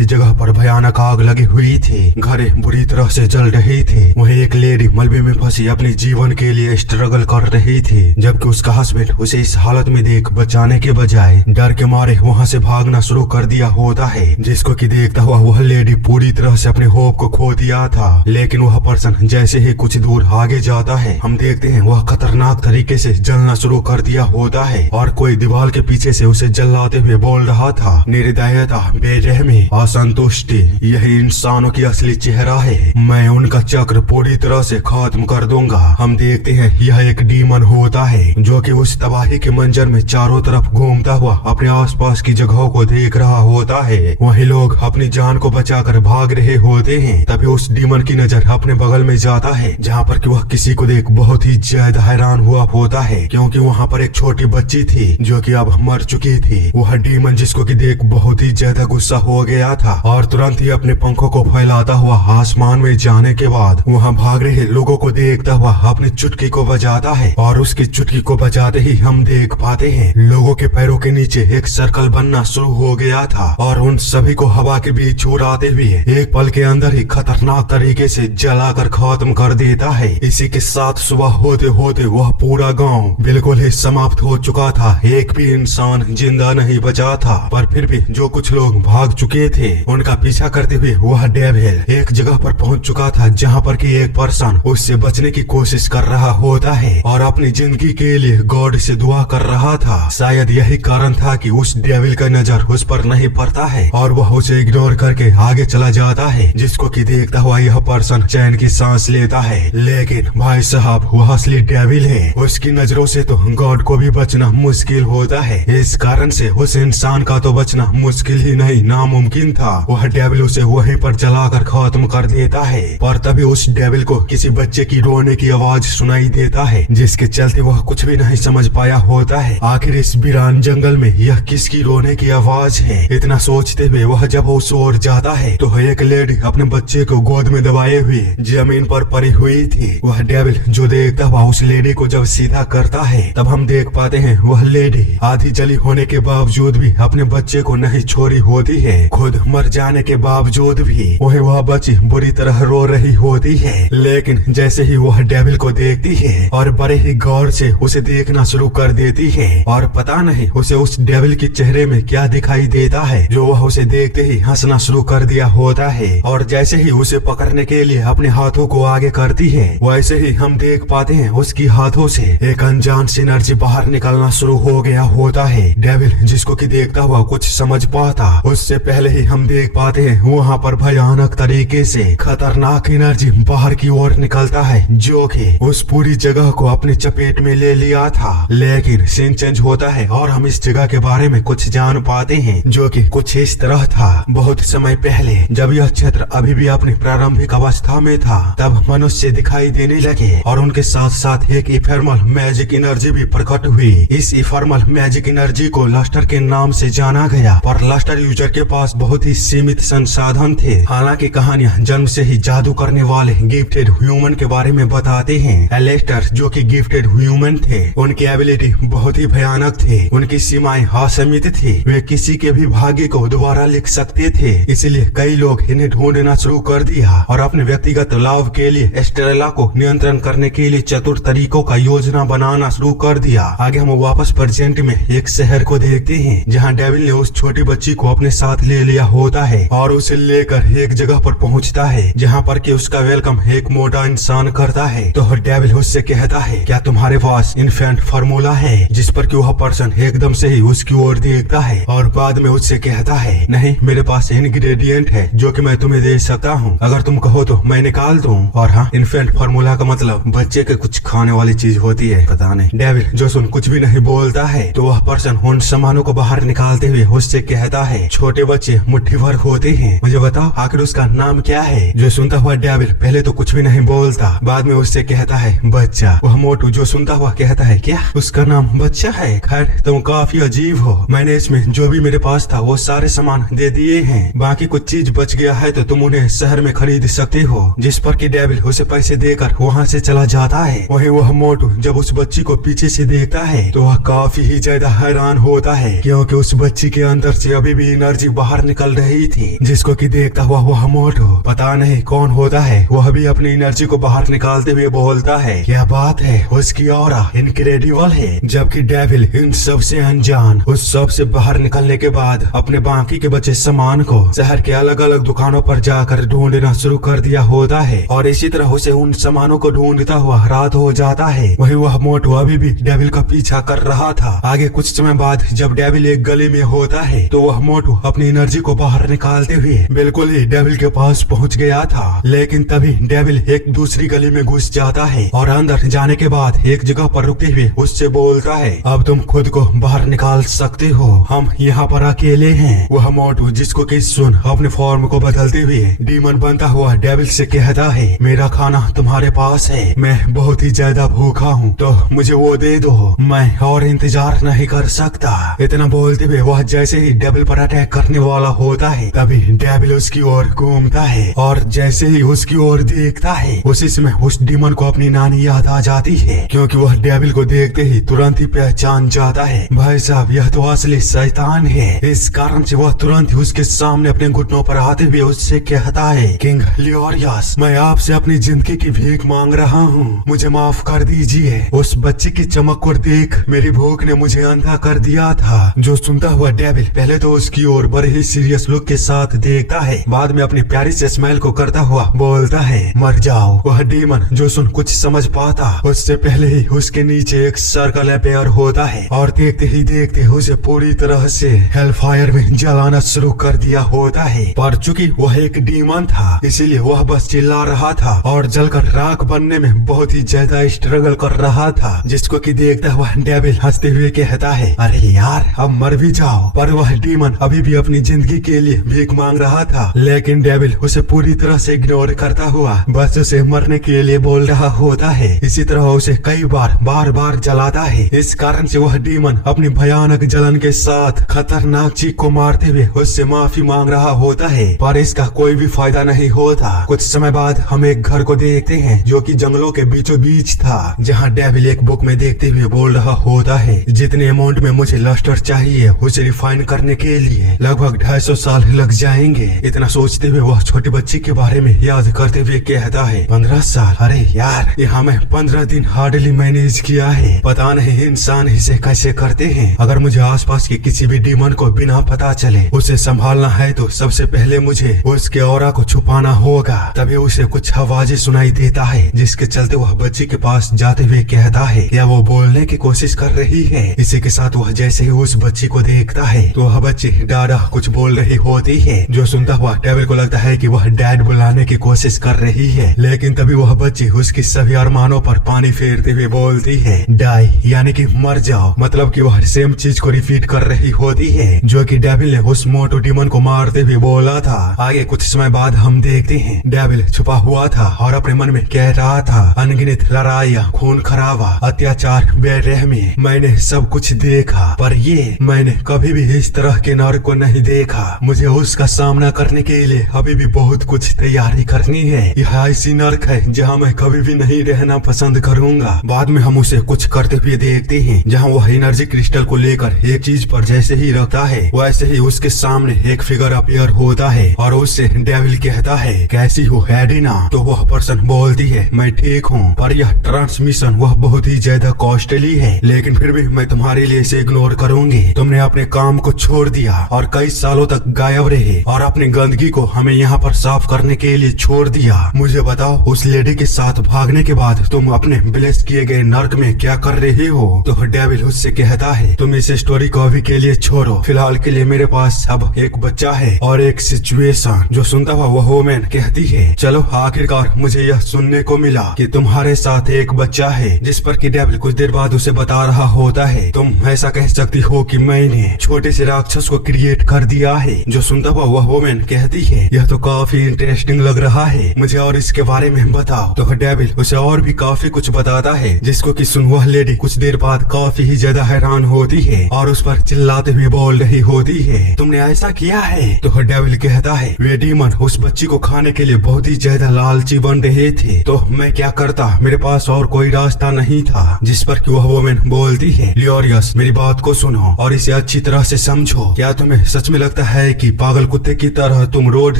किसी जगह पर भयानक आग लगी हुई थी। घरें बुरी तरह से जल रही थी। वहीं एक लेडी मलबे में फंसी अपने जीवन के लिए स्ट्रगल कर रही थी, जबकि उसका हस्बैंड उसे इस हालत में देख बचाने के बजाय डर के मारे वहां से भागना शुरू कर दिया होता है, जिसको कि देखता हुआ वह लेडी पूरी तरह से अपने होप को खो दिया था। लेकिन वह पर्सन जैसे ही कुछ दूर आगे जाता है, हम देखते हैं वह खतरनाक तरीके से जलना शुरू कर दिया होता है और कोई दीवार के पीछे से उसे जलाते हुए बोल रहा था, निर्दयता, बेरहमी, असंतुष्टि, यही इंसानों की असली चेहरा है। मैं उनका चक्र पूरी तरह से खत्म कर दूंगा। हम देखते हैं यह एक डीमन होता है जो कि उस तबाही के मंजर में चारों तरफ घूमता हुआ अपने आसपास की जगहों को देख रहा होता है। वही लोग अपनी जान को बचाकर भाग रहे होते हैं। तभी उस डीमन की नजर अपने बगल में जाता है, जहाँ पर कि वह किसी को देख बहुत ही ज्यादा हैरान हुआ होता है, क्योंकि वहाँ पर एक छोटी बच्ची थी जो कि अब मर चुकी थी। वह डीमन जिसको कि देख बहुत ही ज्यादा गुस्सा हो गया था और तुरंत ही अपने पंखों को फैलाता हुआ आसमान में जाने के बाद वहाँ भाग रहे लोगों को देखता हुआ अपनी चुटकी को बजाता है और उसकी चुटकी को बजाते ही हम देख पाते हैं लोगों के पैरों के नीचे एक सर्कल बनना शुरू हो गया था और उन सभी को हवा के बीच उड़ाते हुए एक पल के अंदर ही खतरनाक तरीके से जलाकर खत्म कर देता है। इसी के साथ सुबह होते होते वह पूरा गांव बिल्कुल ही समाप्त हो चुका था। एक भी इंसान जिंदा नहीं बचा था, पर फिर भी जो कुछ लोग भाग चुके थे उनका पीछा करते हुए वह डेविल एक जगह पर पहुंच चुका था, जहां पर कि एक पर्सन उससे बचने की कोशिश कर रहा होता है और अपनी जिंदगी के लिए गॉड से दुआ कर रहा था। शायद यही कारण था कि उस डेविल का नजर उस पर नहीं पड़ता है और वह उसे इग्नोर करके आगे चला जाता है, जिसको कि देखता हुआ यह पर्सन चैन की सांस लेता है। लेकिन भाई साहब वह असली डेविल है, उसकी नजरों से तो गॉड को भी बचना मुश्किल होता है। इस कारण से उस इंसान का तो बचना मुश्किल ही नहीं नामुमकिन था। वह डेविल उसे वहीं पर जलाकर खत्म कर देता है। पर तभी उस डेविल को किसी बच्चे की रोने की आवाज सुनाई देता है, जिसके चलते वह कुछ भी नहीं समझ पाया होता है आखिर इस वीरान जंगल में यह किसकी रोने की आवाज है। इतना सोचते हुए वह जब उस ओर जाता है तो एक लेडी अपने बच्चे को गोद में दबाए हुए जमीन पर पड़ी हुई थी। वह डेविल जो देखता हुआ उस लेडी को जब सीधा करता है, तब हम देख पाते हैं वह लेडी आधी जली होने के बावजूद भी अपने बच्चे को नहीं छोड़ी होती है। खुद मर जाने के बावजूद भी वह बच्ची बुरी तरह रो रही होती है। लेकिन जैसे ही वह डेविल को देखती है और बड़े ही गौर से उसे देखना शुरू कर देती है और पता नहीं उसे उस डेविल के चेहरे में क्या दिखाई देता है, जो वह उसे देखते ही हंसना शुरू कर दिया होता है। और जैसे ही उसे पकड़ने के लिए अपने हाथों को आगे करती है, वैसे ही हम देख पाते हैं उसकी हाथों से एक अनजान सी एनर्जी बाहर निकलना शुरू हो गया होता है। डेविल जिसको कि देखता हुआ कुछ समझ पाता उससे पहले ही हम देख पाते हैं वहाँ पर भयानक तरीके से खतरनाक एनर्जी बाहर की ओर निकलता है, जो कि उस पूरी जगह को अपने चपेट में ले लिया था। लेकिन सीन चेंज होता है और हम इस जगह के बारे में कुछ जान पाते हैं, जो कि कुछ इस तरह था। बहुत समय पहले जब यह क्षेत्र अभी भी अपनी प्रारंभिक अवस्था में था, तब मनुष्य दिखाई देने लगे और उनके साथ साथ एक इफर्मल मैजिक एनर्जी भी प्रकट हुई। इस इफर्मल मैजिक एनर्जी को लस्टर के नाम से जाना गया, पर लस्टर यूजर के पास बहुत ही सीमित संसाधन थे। हालांकि कहानियां जन्म से ही जादू करने वाले गिफ्टेड ह्यूमन के बारे में बताते हैं। एलेस्टर जो कि गिफ्टेड ह्यूमन थे, उनकी एबिलिटी बहुत ही भयानक थे, उनकी सीमाएं असीमित थी, वे किसी के भी भाग्य को दोबारा लिख सकते थे। इसलिए कई लोग इन्हें ढूंढना शुरू कर दिया और अपने व्यक्तिगत लाभ के लिए स्टेला को नियंत्रण करने के लिए चतुर तरीकों का योजना बनाना शुरू कर दिया। आगे हम वापस प्रेजेंट में एक शहर को देखते हैं, जहाँ डेविल ने उस छोटी बच्ची को अपने साथ ले लिया होता है और उसे लेकर एक जगह पर पहुँचता है, जहाँ पर कि उसका वेलकम एक मोटा इंसान करता है। तो डेविल उससे कहता है, क्या तुम्हारे पास इन्फेंट फार्मूला है? जिस पर कि वह पर्सन एकदम से ही उसकी ओर देखता है और बाद में उससे कहता है, नहीं, मेरे पास इंग्रेडिएंट है जो कि मैं तुम्हें दे सकता हूँ, अगर तुम कहो तो मैं निकाल दूँ। और हाँ, इन्फेंट फार्मूला का मतलब बच्चे के कुछ खाने वाली चीज होती है, पता नहीं। डेविल जो सुन कुछ भी नहीं बोलता है, तो वह पर्सन उन सामानों को बाहर निकालते हुए उससे कहता है, छोटे बच्चे मुट्ठी भर होते हैं, मुझे बताओ आखिर उसका नाम क्या है? जो सुनता हुआ डेविल पहले तो कुछ भी नहीं बोलता, बाद में उससे कहता है, बच्चा। वह मोटू जो सुनता हुआ कहता है, क्या उसका नाम बच्चा है? खैर तुम काफी अजीब हो, मैंने इसमें जो भी मेरे पास था वो सारे सामान दे दिए हैं, बाकी कुछ चीज बच गया है तो तुम उन्हें शहर में खरीद सकते हो। जिस पर कि डेविल उसे पैसे देकर वहाँ से चला जाता है। वही वह मोटू जब उस बच्ची को पीछे से देखता है तो वह काफी ही ज्यादा हैरान होता है, क्योंकि उस बच्ची के अंदर से अभी भी एनर्जी बाहर निकल जल रही थी, जिसको कि देखता हुआ वह मोटू पता नहीं कौन होता है, वह भी अपनी एनर्जी को बाहर निकालते हुए बोलता है, क्या बात है, उसकी ऑरा इनक्रेडिबल है। जबकि डेविल इन सब से अनजान उस सब से बाहर निकलने के बाद अपने बाकी के बचे सामान को शहर के अलग अलग दुकानों पर जाकर ढूंढना शुरू कर दिया होता है, और इसी तरह उसे उन सामानों को ढूंढता हुआ रात हो जाता है। वही वह मोटू अभी भी डेविल का पीछा कर रहा था। आगे कुछ समय बाद जब डेविल एक गली में होता है तो वह मोटू अपनी एनर्जी को बाहर निकालते हुए बिल्कुल ही डेविल के पास पहुंच गया था, लेकिन तभी डेविल एक दूसरी गली में घुस जाता है और अंदर जाने के बाद एक जगह पर रुकते हुए उससे बोलता है, अब तुम खुद को बाहर निकाल सकते हो, हम यहाँ पर अकेले हैं। वह मोटू जिसको कि सुन अपने फॉर्म को बदलते हुए डीमन बनता हुआ डेविल से कहता है, मेरा खाना तुम्हारे पास है, मैं बहुत ही ज्यादा भूखा हूँ, तो मुझे वो दे दो, मैं और इंतजार नहीं कर सकता। इतना बोलते हुए वह जैसे ही डेविल पर अटैक करने वाला होता है तभी डेविल उसकी ओर घूमता है, और जैसे ही उसकी ओर देखता है उसी समय उस डीमन को अपनी नानी याद आ जाती है, क्योंकि वह डेविल को देखते ही तुरंत ही पहचान जाता है, भाई साहब यह तो असली शैतान है। इस कारण से वह तुरंत ही उसके सामने अपने घुटनों पर आते हुए उससे कहता है, किंग लियोरियस, मैं आपसे अपनी जिंदगी की भीख मांग रहा हूँ, मुझे माफ कर दीजिए। उस बच्चे की चमक को देख मेरी भूख ने मुझे अंधा कर दिया था। जो सुनता हुआ डेविल पहले तो उसकी ओर बड़े ही सीरियस लुक के साथ देखता है, बाद में अपनी प्यारी से स्माइल को करता हुआ बोलता है, मर जाओ। वह डीमन जो सुन कुछ समझ पाता उससे पहले ही उसके नीचे एक सर्कल अपेयर होता है, और देखते ही देखते उसे पूरी तरह से हेलफायर में जलाना शुरू कर दिया होता है। पर चूंकि वह एक डीमन था इसीलिए वह बस चिल्ला रहा था और जलकर राख बनने में बहुत ही ज्यादा स्ट्रगल कर रहा था, जिसको कि देखता हुआ डेविल हंसते हुए कहता है, अरे यार अब मर भी जाओ। पर वह डीमन अभी भी अपनी जिंदगी के लिए भीख मांग रहा था, लेकिन डेविल उसे पूरी तरह से इग्नोर करता हुआ बस उसे मरने के लिए बोल रहा होता है। इसी तरह उसे कई बार बार जलाता है। इस कारण से वह डीमन अपनी भयानक जलन के साथ खतरनाक चीख को मारते हुए उससे माफी मांग रहा होता है, पर इसका कोई भी फायदा नहीं होता। कुछ समय बाद हम एक घर को देखते हैं जो कि जंगलों के बीचों बीच था, जहाँ डेविल एक बुक में देखते हुए बोल रहा होता है, जितने अमाउंट में मुझे लस्टर चाहिए उसे रिफाइन करने के लिए लगभग 250 साल लग जाएंगे। इतना सोचते हुए वह छोटी बच्ची के बारे में याद करते हुए कहता है, 15 साल, अरे यार यहाँ मैं 15 दिन हार्डली मैनेज किया है, पता नहीं इंसान इसे कैसे करते हैं। अगर मुझे आसपास के किसी भी डीमन को बिना पता चले उसे संभालना है तो सबसे पहले मुझे उसके ऑरा को छुपाना होगा। तभी उसे कुछ आवाजें सुनाई देता है, जिसके चलते वह बच्ची के पास जाते हुए कहता है या वो बोलने की कोशिश कर रही है। इसी के साथ वह जैसे ही उस बच्ची को देखता है तो वह बच्ची डाडा कुछ बोल रही होती है, जो सुनता हुआ डेविल को लगता है कि वह डैड बुलाने की कोशिश कर रही है, लेकिन तभी वह बच्ची उसकी सभी अरमानों पर पानी फेरते हुए बोलती है, डाई यानी कि मर जाओ, मतलब कि वह सेम चीज को रिपीट कर रही होती है जो कि डेविल ने उस मोटू डीमन को मारते हुए बोला था। आगे कुछ समय बाद हम देखते हैं डेविल छुपा हुआ था और अपने मन में कह रहा था, अनगिनत लड़ाइयाँ, खून खराबा, अत्याचार, बेरहमी, मैंने सब कुछ देखा, पर ये मैंने कभी भी इस तरह के नर्क को नहीं देखा। मुझे उसका सामना करने के लिए अभी भी बहुत कुछ तैयारी करनी है। यह ऐसी नर्क है जहाँ मैं कभी भी नहीं रहना पसंद करूंगा। बाद में हम उसे कुछ करते हुए देखते हैं, जहाँ वह एनर्जी क्रिस्टल को लेकर एक चीज पर जैसे ही रखता है वैसे ही उसके सामने एक फिगर अपीयर होता है और उससे डेविल कहता है, कैसी हो एडिना? तो वह पर्सन बोलती है, मैं ठीक हूँ, पर यह ट्रांसमिशन वह बहुत ही ज्यादा कॉस्टली है, लेकिन फिर भी मैं तुम्हारे लिए इसे इग्नोर करूंगी। तुमने अपने काम को छोड़ दिया और कई सालों तक गायब रहे और अपनी गंदगी को हमें यहाँ पर साफ करने के लिए छोड़ दिया। मुझे बताओ, उस लेडी के साथ भागने के बाद तुम अपने ब्लेस किए गए नर्क में क्या कर रहे हो? तो डेविल उससे कहता है, तुम इस स्टोरी को अभी के लिए छोड़ो, फिलहाल के लिए मेरे पास अब एक बच्चा है और एक सिचुएशन। जो सुनता हुआ वह वोमेन कहती है, चलो आखिरकार मुझे यह सुनने को मिला कि तुम्हारे साथ एक बच्चा है, जिस पर कि डेविल कुछ देर बाद उसे बता रहा होता है, तुम ऐसा कह सकती हो कि मैंने छोटे से राक्षस को क्रिएट कर दिया है। जो सुनता हुआ वह वोमेन कहती है, यह तो काफी इंटरेस्टिंग लग रहा है, मुझे और इसके बारे में बताओ। तो डेविल उसे और भी काफी कुछ बताता है, जिसको कि सुन वह लेडी कुछ देर बाद काफी ही ज्यादा हैरान होती है और उस पर चिल्लाते हुए बोल रही होती है, तुमने ऐसा किया है? तो डेविल कहता है, वे डीमन उस बच्ची को खाने के लिए बहुत ही ज्यादा लालची बन रहे थे, तो मैं क्या करता, मेरे पास और कोई रास्ता नहीं था। जिस पर कि वह वोमेन बोलती है, लियोरियस मेरी बात को सुनो और इसे अच्छी तरह से समझो। क्या तुम्हें सच में लगता है कि पागल कुत्ते की तरह तुम रोड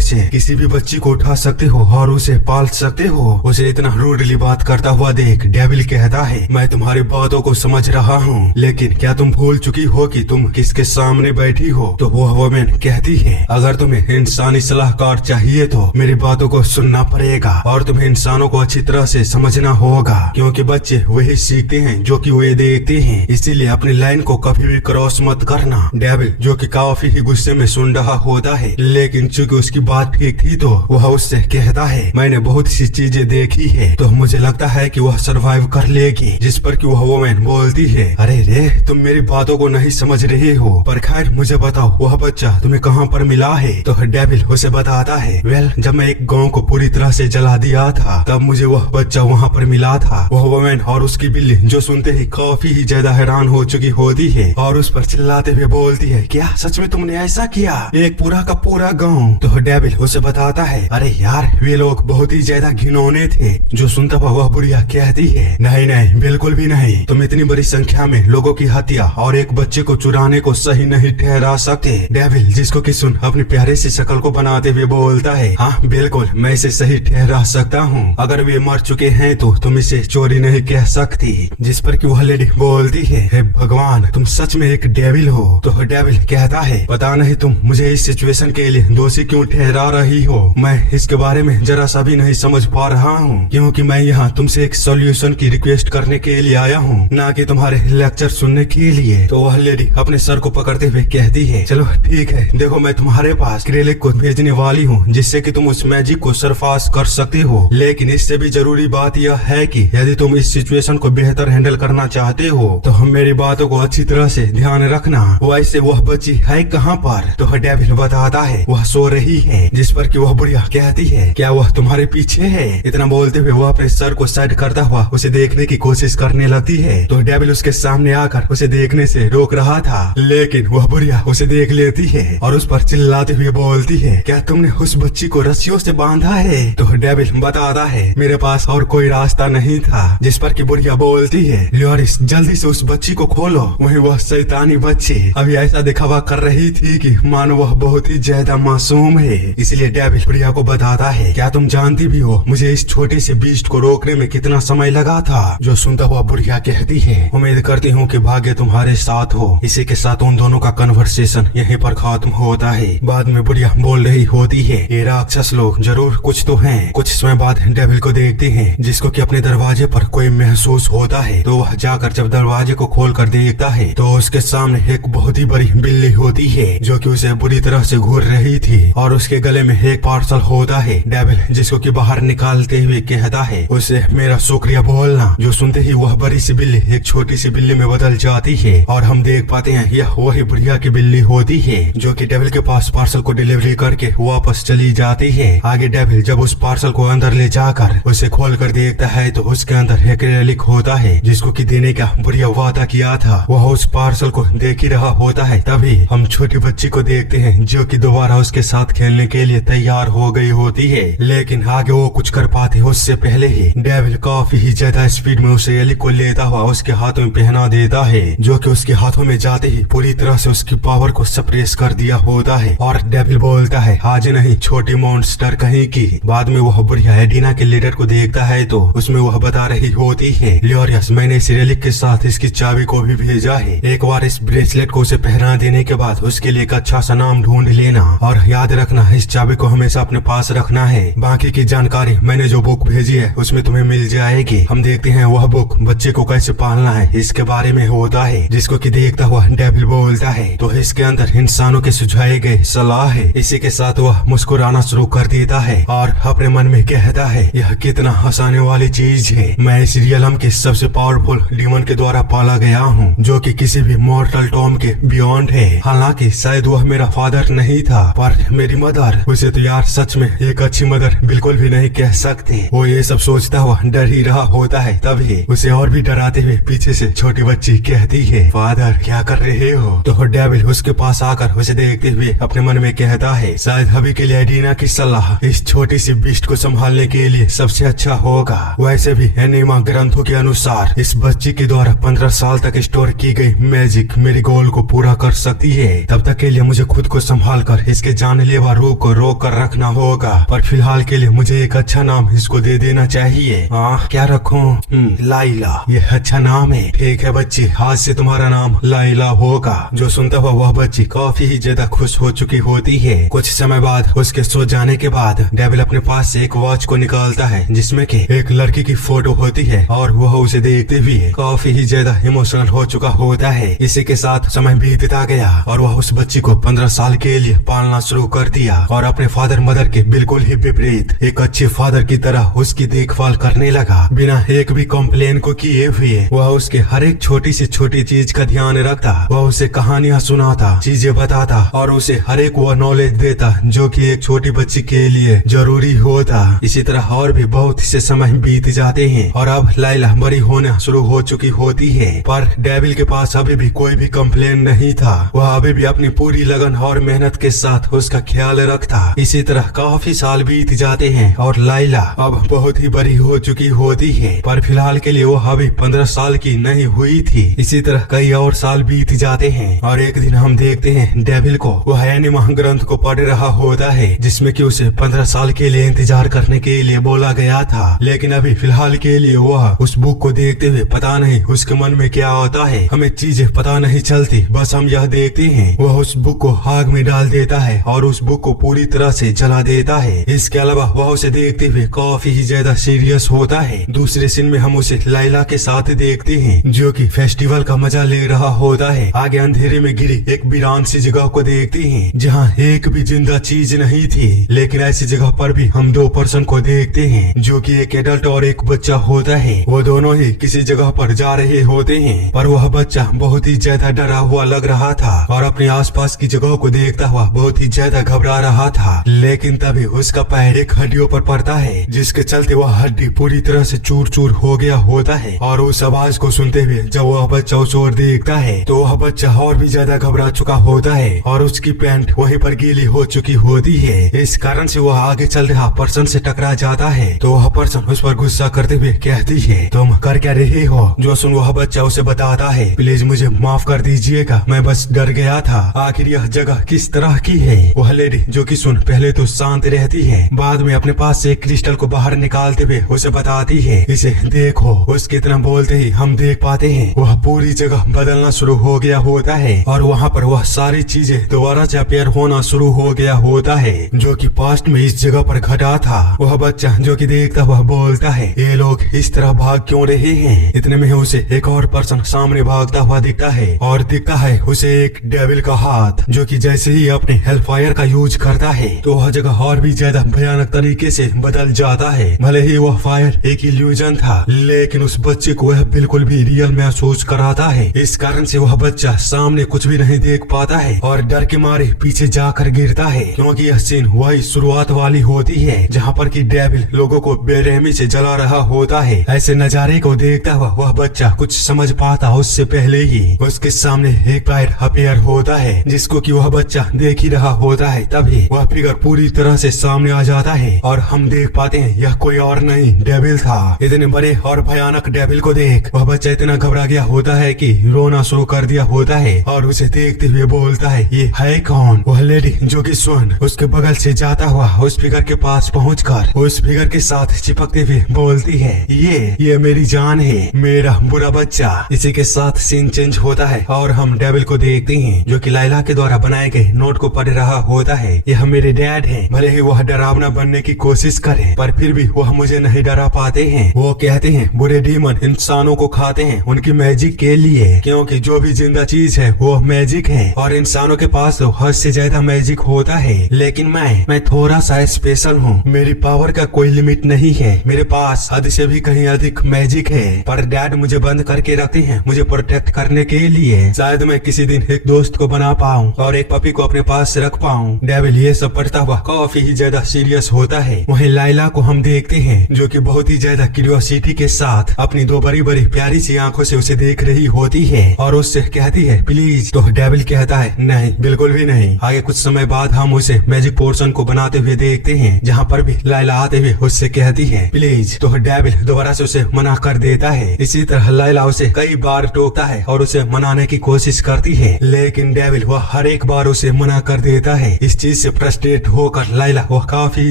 से किसी भी बच्ची को उठा सकते हो और उसे पाल सकते हो। उसे इतना रूडली बात करता हुआ देख डेविल कहता है, मैं तुम्हारी बातों को समझ रहा हूँ, लेकिन क्या तुम भूल चुकी हो कि तुम किसके सामने बैठी हो? तो वह वुमेन कहती है, अगर तुम्हें इंसानी सलाहकार चाहिए तो मेरी बातों को सुनना पड़ेगा और तुम्हें इंसानों को अच्छी तरह से समझना होगा, क्योंकि बच्चे वही सीखते हैं जो कि वे देखते हैं। इसीलिए अपनी लाइन को कभी भी क्रॉस मत करना। डेविल जो कि काफी ही गुस्से में सुन रहा होता है, लेकिन चूंकि उसकी बात ठीक थी तो वह उससे कहता है, मैंने बहुत सी चीजें देखी है तो मुझे लगता है कि वह सरवाइव कर लेगी। जिस पर कि वह वुमेन बोलती है, अरे रे तुम मेरी बातों को नहीं समझ रहे हो, पर खैर मुझे बताओ वह बच्चा तुम्हें कहाँ पर मिला है? तो डेविल उसे बताता है, वेल जब मैं एक गाँव को पूरी तरह से जला दिया था तब मुझे वह बच्चा वहाँ पर मिला था। वह वुमेन और उसकी बिल्ली जो सुनते ही काफी ही ज्यादा हैरान हो चुकी होती है और उस पर चिल्लाते हुए बोलती है, क्या सच में तुमने ऐसा किया? एक पूरा का पूरा गाँव? तो डेविल उसे बताता है, अरे यार वे लोग बहुत ही ज्यादा घिनौने थे। जो सुनता हुआ वह बुढ़िया कहती है, नहीं नहीं बिल्कुल भी नहीं, तुम इतनी बड़ी संख्या में लोगों की हत्या और एक बच्चे को चुराने को सही नहीं ठहरा सकते। डेविल जिसको कि सुन अपनी प्यारे सी शक्ल को बनाते हुए बोलता है, हाँ बिल्कुल मैं इसे सही ठहरा सकता हूँ, अगर वे मर चुके हैं तो तुम इसे चोरी नहीं कह सकती। जिस पर कि वह लेडी बोलती है, हे भगवान तुम सच में एक डेविल हो। तो डेविल कहता है, पता नहीं तुम मुझे इस सिचुएशन के लिए दोषी क्यों ठहरा रही हो, मैं इसके बारे में जरा सा भी नहीं समझ पा रहा हूँ, क्योंकि मैं यहाँ तुमसे एक सॉल्यूशन की रिक्वेस्ट करने के लिए आया हूँ, ना कि तुम्हारे लेक्चर सुनने के लिए। तो वह लेडी अपने सर को पकड़ते हुए कहती है, चलो ठीक है, देखो मैं तुम्हारे पास क्रेलिक को भेजने वाली हूँ जिससे कि तुम उस मैजिक को सरफास कर सकते हो, लेकिन इससे भी जरूरी बात यह है कि यदि तुम इस सिचुएशन को बेहतर हैंडल करना चाहते हो तो हम मेरी बातों को अच्छी तरह से ध्यान रखना। वैसे वह बच्ची है कहाँ पर? तो डेविल बताता है, वह सो रही है। जिस पर कि वह बुढ़िया कहती है, क्या वह तुम्हारे पीछे है? इतना बोलते हुए वह अपने सर को साइड करता हुआ उसे देखने की कोशिश करने लगती है। तो डेविल उसके सामने आकर उसे देखने से रोक रहा था, लेकिन वह बुढ़िया उसे देख लेती है और उस पर चिल्लाते हुए बोलती है, क्या तुमने उस बच्ची को रस्सियों से बांधा है? तो डेविल बताता है, मेरे पास और कोई रास्ता नहीं था। जिस पर कि बुढ़िया बोलती है, ल्योरिस जल्दी से उस बच्ची को खोलो। वही वह शैतानी बच्ची अभी ऐसा दिखावा कर रही थी कि मानो वह बहुत ही ज्यादा मासूम है। इसलिए डेविल बुढ़िया को बताता है, क्या तुम जानती भी हो मुझे इस छोटे से बीस्ट को रोकने में कितना समय लगा था? जो सुनता हुआ बुढ़िया कहती है, उम्मीद करती हूँ कि भाग्य तुम्हारे साथ हो। इसी के साथ उन दोनों का कन्वर्सेशन यहीं पर खत्म होता है। बाद में बुढ़िया बोल रही होती है, ये राक्षस लोग जरूर कुछ तो हैं। कुछ समय बाद डेविल को देखते हैं जिसको कि अपने दरवाजे पर कोई महसूस होता है। तो वह जाकर जब दरवाजे को खोल कर देखता है तो उसके सामने एक बहुत ही बड़ी बिल्ली होती है जो कि उसे बुरी तरह से घूर रही थी और उसके गले में एक पार्सल होता है। डेविल जिसको कि बाहर निकालते हुए कहता है, उसे मेरा शुक्रिया बोलना। जो सुनते ही वह बड़ी सी बिल्ली एक छोटी सी बिल्ली में बदल जाती है और हम देख पाते हैं यह वही बुढ़िया की बिल्ली होती है जो कि डेविल के पास पार्सल को डिलीवरी करके वापस चली जाती है। आगे डेविल जब उस पार्सल को अंदर ले जाकर उसे खोल कर देखता है तो उसके अंदर एक रेलिक होता है जिसको कि देने का बुढ़िया वादा किया था। वह उस पार्सल को देख ही रहा होता है। तभी हम छोटी बच्ची को देखते हैं जो कि दोबारा उसके साथ खेलने के लिए तैयार हो गई होती है, लेकिन आगे वो कुछ कर पाते उससे पहले ही डेविल काफी ही ज्यादा स्पीड में उस रेलिक को लेता हुआ उसके हाथों में पहना देता है, जो कि उसके हाथों में जाते ही पूरी तरह से उसकी पावर को सप्रेस कर दिया होता है। और डेविल बोलता है, आज नहीं छोटी मॉन्स्टर कहीं की। बाद में वह बुढ़िया एडिना के लीडर को देखता है तो उसमें वह बता रही होती है, ल्योरियस मैंने इस रेलिक के साथ इसकी चाबी को भी भेजा है। एक बार इस ब्रेसलेट को उसे पहना देने के बाद उसके लिए एक अच्छा सा नाम ढूंढ लेना और याद रखना इस चाबी को हमेशा अपने पास रखना है। बाकी की जानकारी मैंने जो बुक भेजी है उसमें तुम्हें मिल जाएगी। हम देखते हैं वह बुक बच्चे को कैसे पालना है इसके बारे में होता है, जिसको कि देखता हुआ डेविल बोलता है, तो इसके अंदर इंसानों के सुझाए गए सलाह है। इसी के साथ वह मुस्कुराना शुरू कर देता है और अपने मन में कहता है, यह कितना हंसाने वाली चीज है। मैं इस रियलम के सबसे पावरफुल डीमन के द्वारा पाला गया हूँ जो कि किसी भी मॉर्टल टॉम के बियॉन्ड है। हालांकि शायद वह मेरा फादर नहीं था पर मेरी मदर, उसे तो यार सच में एक अच्छी मदर बिल्कुल भी नहीं कह सकते। वो ये सब सोचता हुआ डर ही रहा होता है। तभी उसे और भी डराते हुए पीछे से छोटी बच्ची कहती है, फादर क्या कर रहे हो? तो डेविल उसके पास आकर उसे देखते हुए अपने मन में कहता है, शायद अभी के लिए एडिना की सलाह इस छोटी सी बीस्ट को संभालने के लिए सबसे अच्छा होगा। वैसे भी एनिमा ग्रंथों के अनुसार इस बच्ची के द्वारा 15 साल तक स्टोर की गई मैजिक मेरे गोल को पूरा कर सकती है। तब तक के लिए मुझे मुझे खुद को संभाल कर इसके जानलेवा रूप को रोक कर रखना होगा, पर फिलहाल के लिए मुझे एक अच्छा नाम इसको दे देना चाहिए। क्या रखूं? लाइला, ये अच्छा नाम है। ठीक है बच्ची, आज से तुम्हारा नाम लाइला होगा। जो सुनता हुआ वह बच्ची काफी ही ज्यादा खुश हो चुकी होती है। कुछ समय बाद उसके सो जाने के बाद डेविल अपने पास से एक वॉच को निकालता है जिसमें कि एक लड़की की फोटो होती है और वह उसे देखते हुए काफी ही ज्यादा इमोशनल हो चुका होता है। इसी के साथ समय बीतता गया और वह उस बच्ची को 15 साल के लिए पालना शुरू कर दिया और अपने फादर मदर के बिल्कुल ही विपरीत एक अच्छे फादर की तरह उसकी देखभाल करने लगा। बिना एक भी कॉम्प्लेन को किए हुए वह उसके हर एक छोटी से छोटी चीज का ध्यान रखता। वह उसे कहानियां सुनाता, चीजें बताता और उसे हर एक वह नॉलेज देता जो कि एक छोटी बच्ची के लिए जरूरी होता। इसी तरह और भी बहुत से समय बीत जाते हैं और अब लाइला बड़ी होना शुरू हो चुकी होती है, पर डेविल के पास अभी भी कोई भी कम्प्लेन नहीं था। वह अभी भी अपनी पूरी लगन और मेहनत के साथ उसका ख्याल रखता। इसी तरह काफी साल बीत जाते हैं और लाइला अब बहुत ही बड़ी हो चुकी होती है, पर फिलहाल के लिए वह अभी 15 साल की नहीं हुई थी। इसी तरह कई और साल बीत जाते हैं और एक दिन हम देखते हैं डेविल को वह एनिमा ग्रंथ को पढ़ रहा होता है जिसमें कि उसे 15 साल के लिए इंतजार करने के लिए बोला गया था। लेकिन अभी फिलहाल के लिए वह उस बुक को देखते हुए पता नहीं उसके मन में क्या होता है, हमें चीजें पता नहीं चलती। बस हम यह देखते हैं वह उस बुक को आग में डाल देता है और उस बुक को पूरी तरह से जला देता है। इसके अलावा वह उसे देखते हुए काफी ही ज्यादा सीरियस होता है। दूसरे सीन में हम उसे लाइला के साथ देखते हैं जो कि फेस्टिवल का मजा ले रहा होता है। आगे अंधेरे में गिरी एक वीरान सी जगह को देखते हैं जहाँ एक भी जिंदा चीज नहीं थी, लेकिन ऐसी जगह पर भी हम 2 पर्सन को देखते हैं जो कि एक एडल्ट और एक बच्चा होता है। वो दोनों ही किसी जगह पर जा रहे होते हैं, पर वह बच्चा बहुत ही ज्यादा डरा हुआ लग रहा था और अपने आसपास की जगह को देखता हुआ बहुत ही ज्यादा घबरा रहा था। लेकिन तभी उसका पैर एक हड्डियों पर पड़ता है जिसके चलते वह हड्डी पूरी तरह से चूर चूर हो गया होता है और उस आवाज को सुनते हुए जब वह बच्चा उस ओर देखता है तो वह बच्चा और भी ज्यादा घबरा चुका होता है और उसकी पैंट वहीं पर गीली हो चुकी होती है। इस कारण से वह आगे चल रहा पर्सन से टकरा जाता है तो वह पर्सन उस पर गुस्सा करते हुए कहती है, तुम कर क्या रहे हो? जो सुन वह बच्चा उसे बताता है, प्लीज मुझे माफ कर दीजिएगा, मैं बस डर गया था। आखिर यह जगह किस तरह की है? वह लेडी जो कि सुन पहले तो शांत रहती है, बाद में अपने पास से एक क्रिस्टल को बाहर निकालते हुए उसे बताती है, इसे देखो। उसके इतना बोलते ही हम देख पाते हैं वह पूरी जगह बदलना शुरू हो गया होता है और वहाँ पर वह सारी चीजें दोबारा से अपीयर होना शुरू हो गया होता है जो कि पास्ट में इस जगह पर घटा था। वह बच्चा जो कि देखता हुआ बोलता है, ये लोग इस तरह भाग क्यों रहे हैं? इतने में उसे एक और पर्सन सामने भागता हुआ दिखता है और दिखता है उसे एक डेविल का हाथ जो कि जैसे ही अपने हेलफायर का यूज करता है तो वह जगह और भी ज्यादा भयानक तरीके से बदल जाता है। भले ही वह फायर एक इल्यूजन था लेकिन उस बच्चे को वह बिल्कुल भी रियल महसूस कराता है। इस कारण से वह बच्चा सामने कुछ भी नहीं देख पाता है और डर के मारे पीछे जाकर गिरता है क्योंकि यह सीन वही शुरुआत वाली होती है जहाँ पर कि डेविल लोगों को बेरहमी से जला रहा होता है। ऐसे नजारे को देखता हुआ वह बच्चा कुछ समझ पाता उससे पहले ही उसके सामने एक पैर अपीयर होता है जिसको कि वह बच्चा देख ही रहा होता है। तभी वह फिगर पूरी तरह से सामने आ जाता है और हम देख पाते हैं यह कोई और नहीं डेविल था। इतने बड़े और भयानक डेविल को देख वह बच्चा इतना घबरा गया होता है कि रोना शुरू कर दिया होता है और उसे देखते हुए बोलता है, ये है कौन? वह लेडी जो कि सुन उसके बगल से जाता हुआ उस फिगर के पास पहुंचकर उस फिगर के साथ चिपकते हुए बोलती है, ये मेरी जान है, मेरा बुरा बच्चा। इसी के साथ सीन चेंज होता है और हम डेविल को देखते हैं जो कि लाइला के द्वारा बनाए गए नोट को पढ़ रहा होता है। यह मेरे डैड हैं। भले ही वह डरावना बनने की कोशिश करे पर फिर भी वह मुझे नहीं डरा पाते हैं। वो कहते हैं बुरे डीमन इंसानों को खाते हैं उनकी मैजिक के लिए, क्योंकि जो भी जिंदा चीज है वो मैजिक है और इंसानों के पास तो हद से ज्यादा मैजिक होता है। लेकिन मैं थोड़ा सा स्पेशल हूँ, मेरी पावर का कोई लिमिट नहीं है, मेरे पास हद से भी कहीं अधिक मैजिक है। पर डैड मुझे बंद करके रखते हैं मुझे प्रोटेक्ट करने के लिए। शायद मैं किसी दिन एक दोस्त को बना पाऊँ और एक पपी को अपने पास रख पाऊँ। डेविल ये सब पढ़ता हुआ काफी ही ज्यादा सीरियस होता है। वहीं लाइला को हम देखते हैं जो कि बहुत ही ज्यादा क्यूरियोसिटी के साथ अपनी 2 बड़ी बड़ी प्यारी सी आंखों से उसे देख रही होती है और उससे कहती है प्लीज। तो डेविल कहता है नहीं, बिल्कुल भी नहीं। आगे कुछ समय बाद हम उसे मैजिक पोर्शन को बनाते हुए देखते हैं जहाँ पर भी लाइला आते हुए उससे कहती है प्लीज। तो डेविल दोबारा से उसे मना कर देता है। इसी तरह लाइला उसे कई बार टोकता है और उसे मनाने की कोशिश करती है लेकिन डेविल वह हर एक बार उसे मना कर देता है। इस चीज से फ्रस्ट्रेट होकर लाइला वह काफी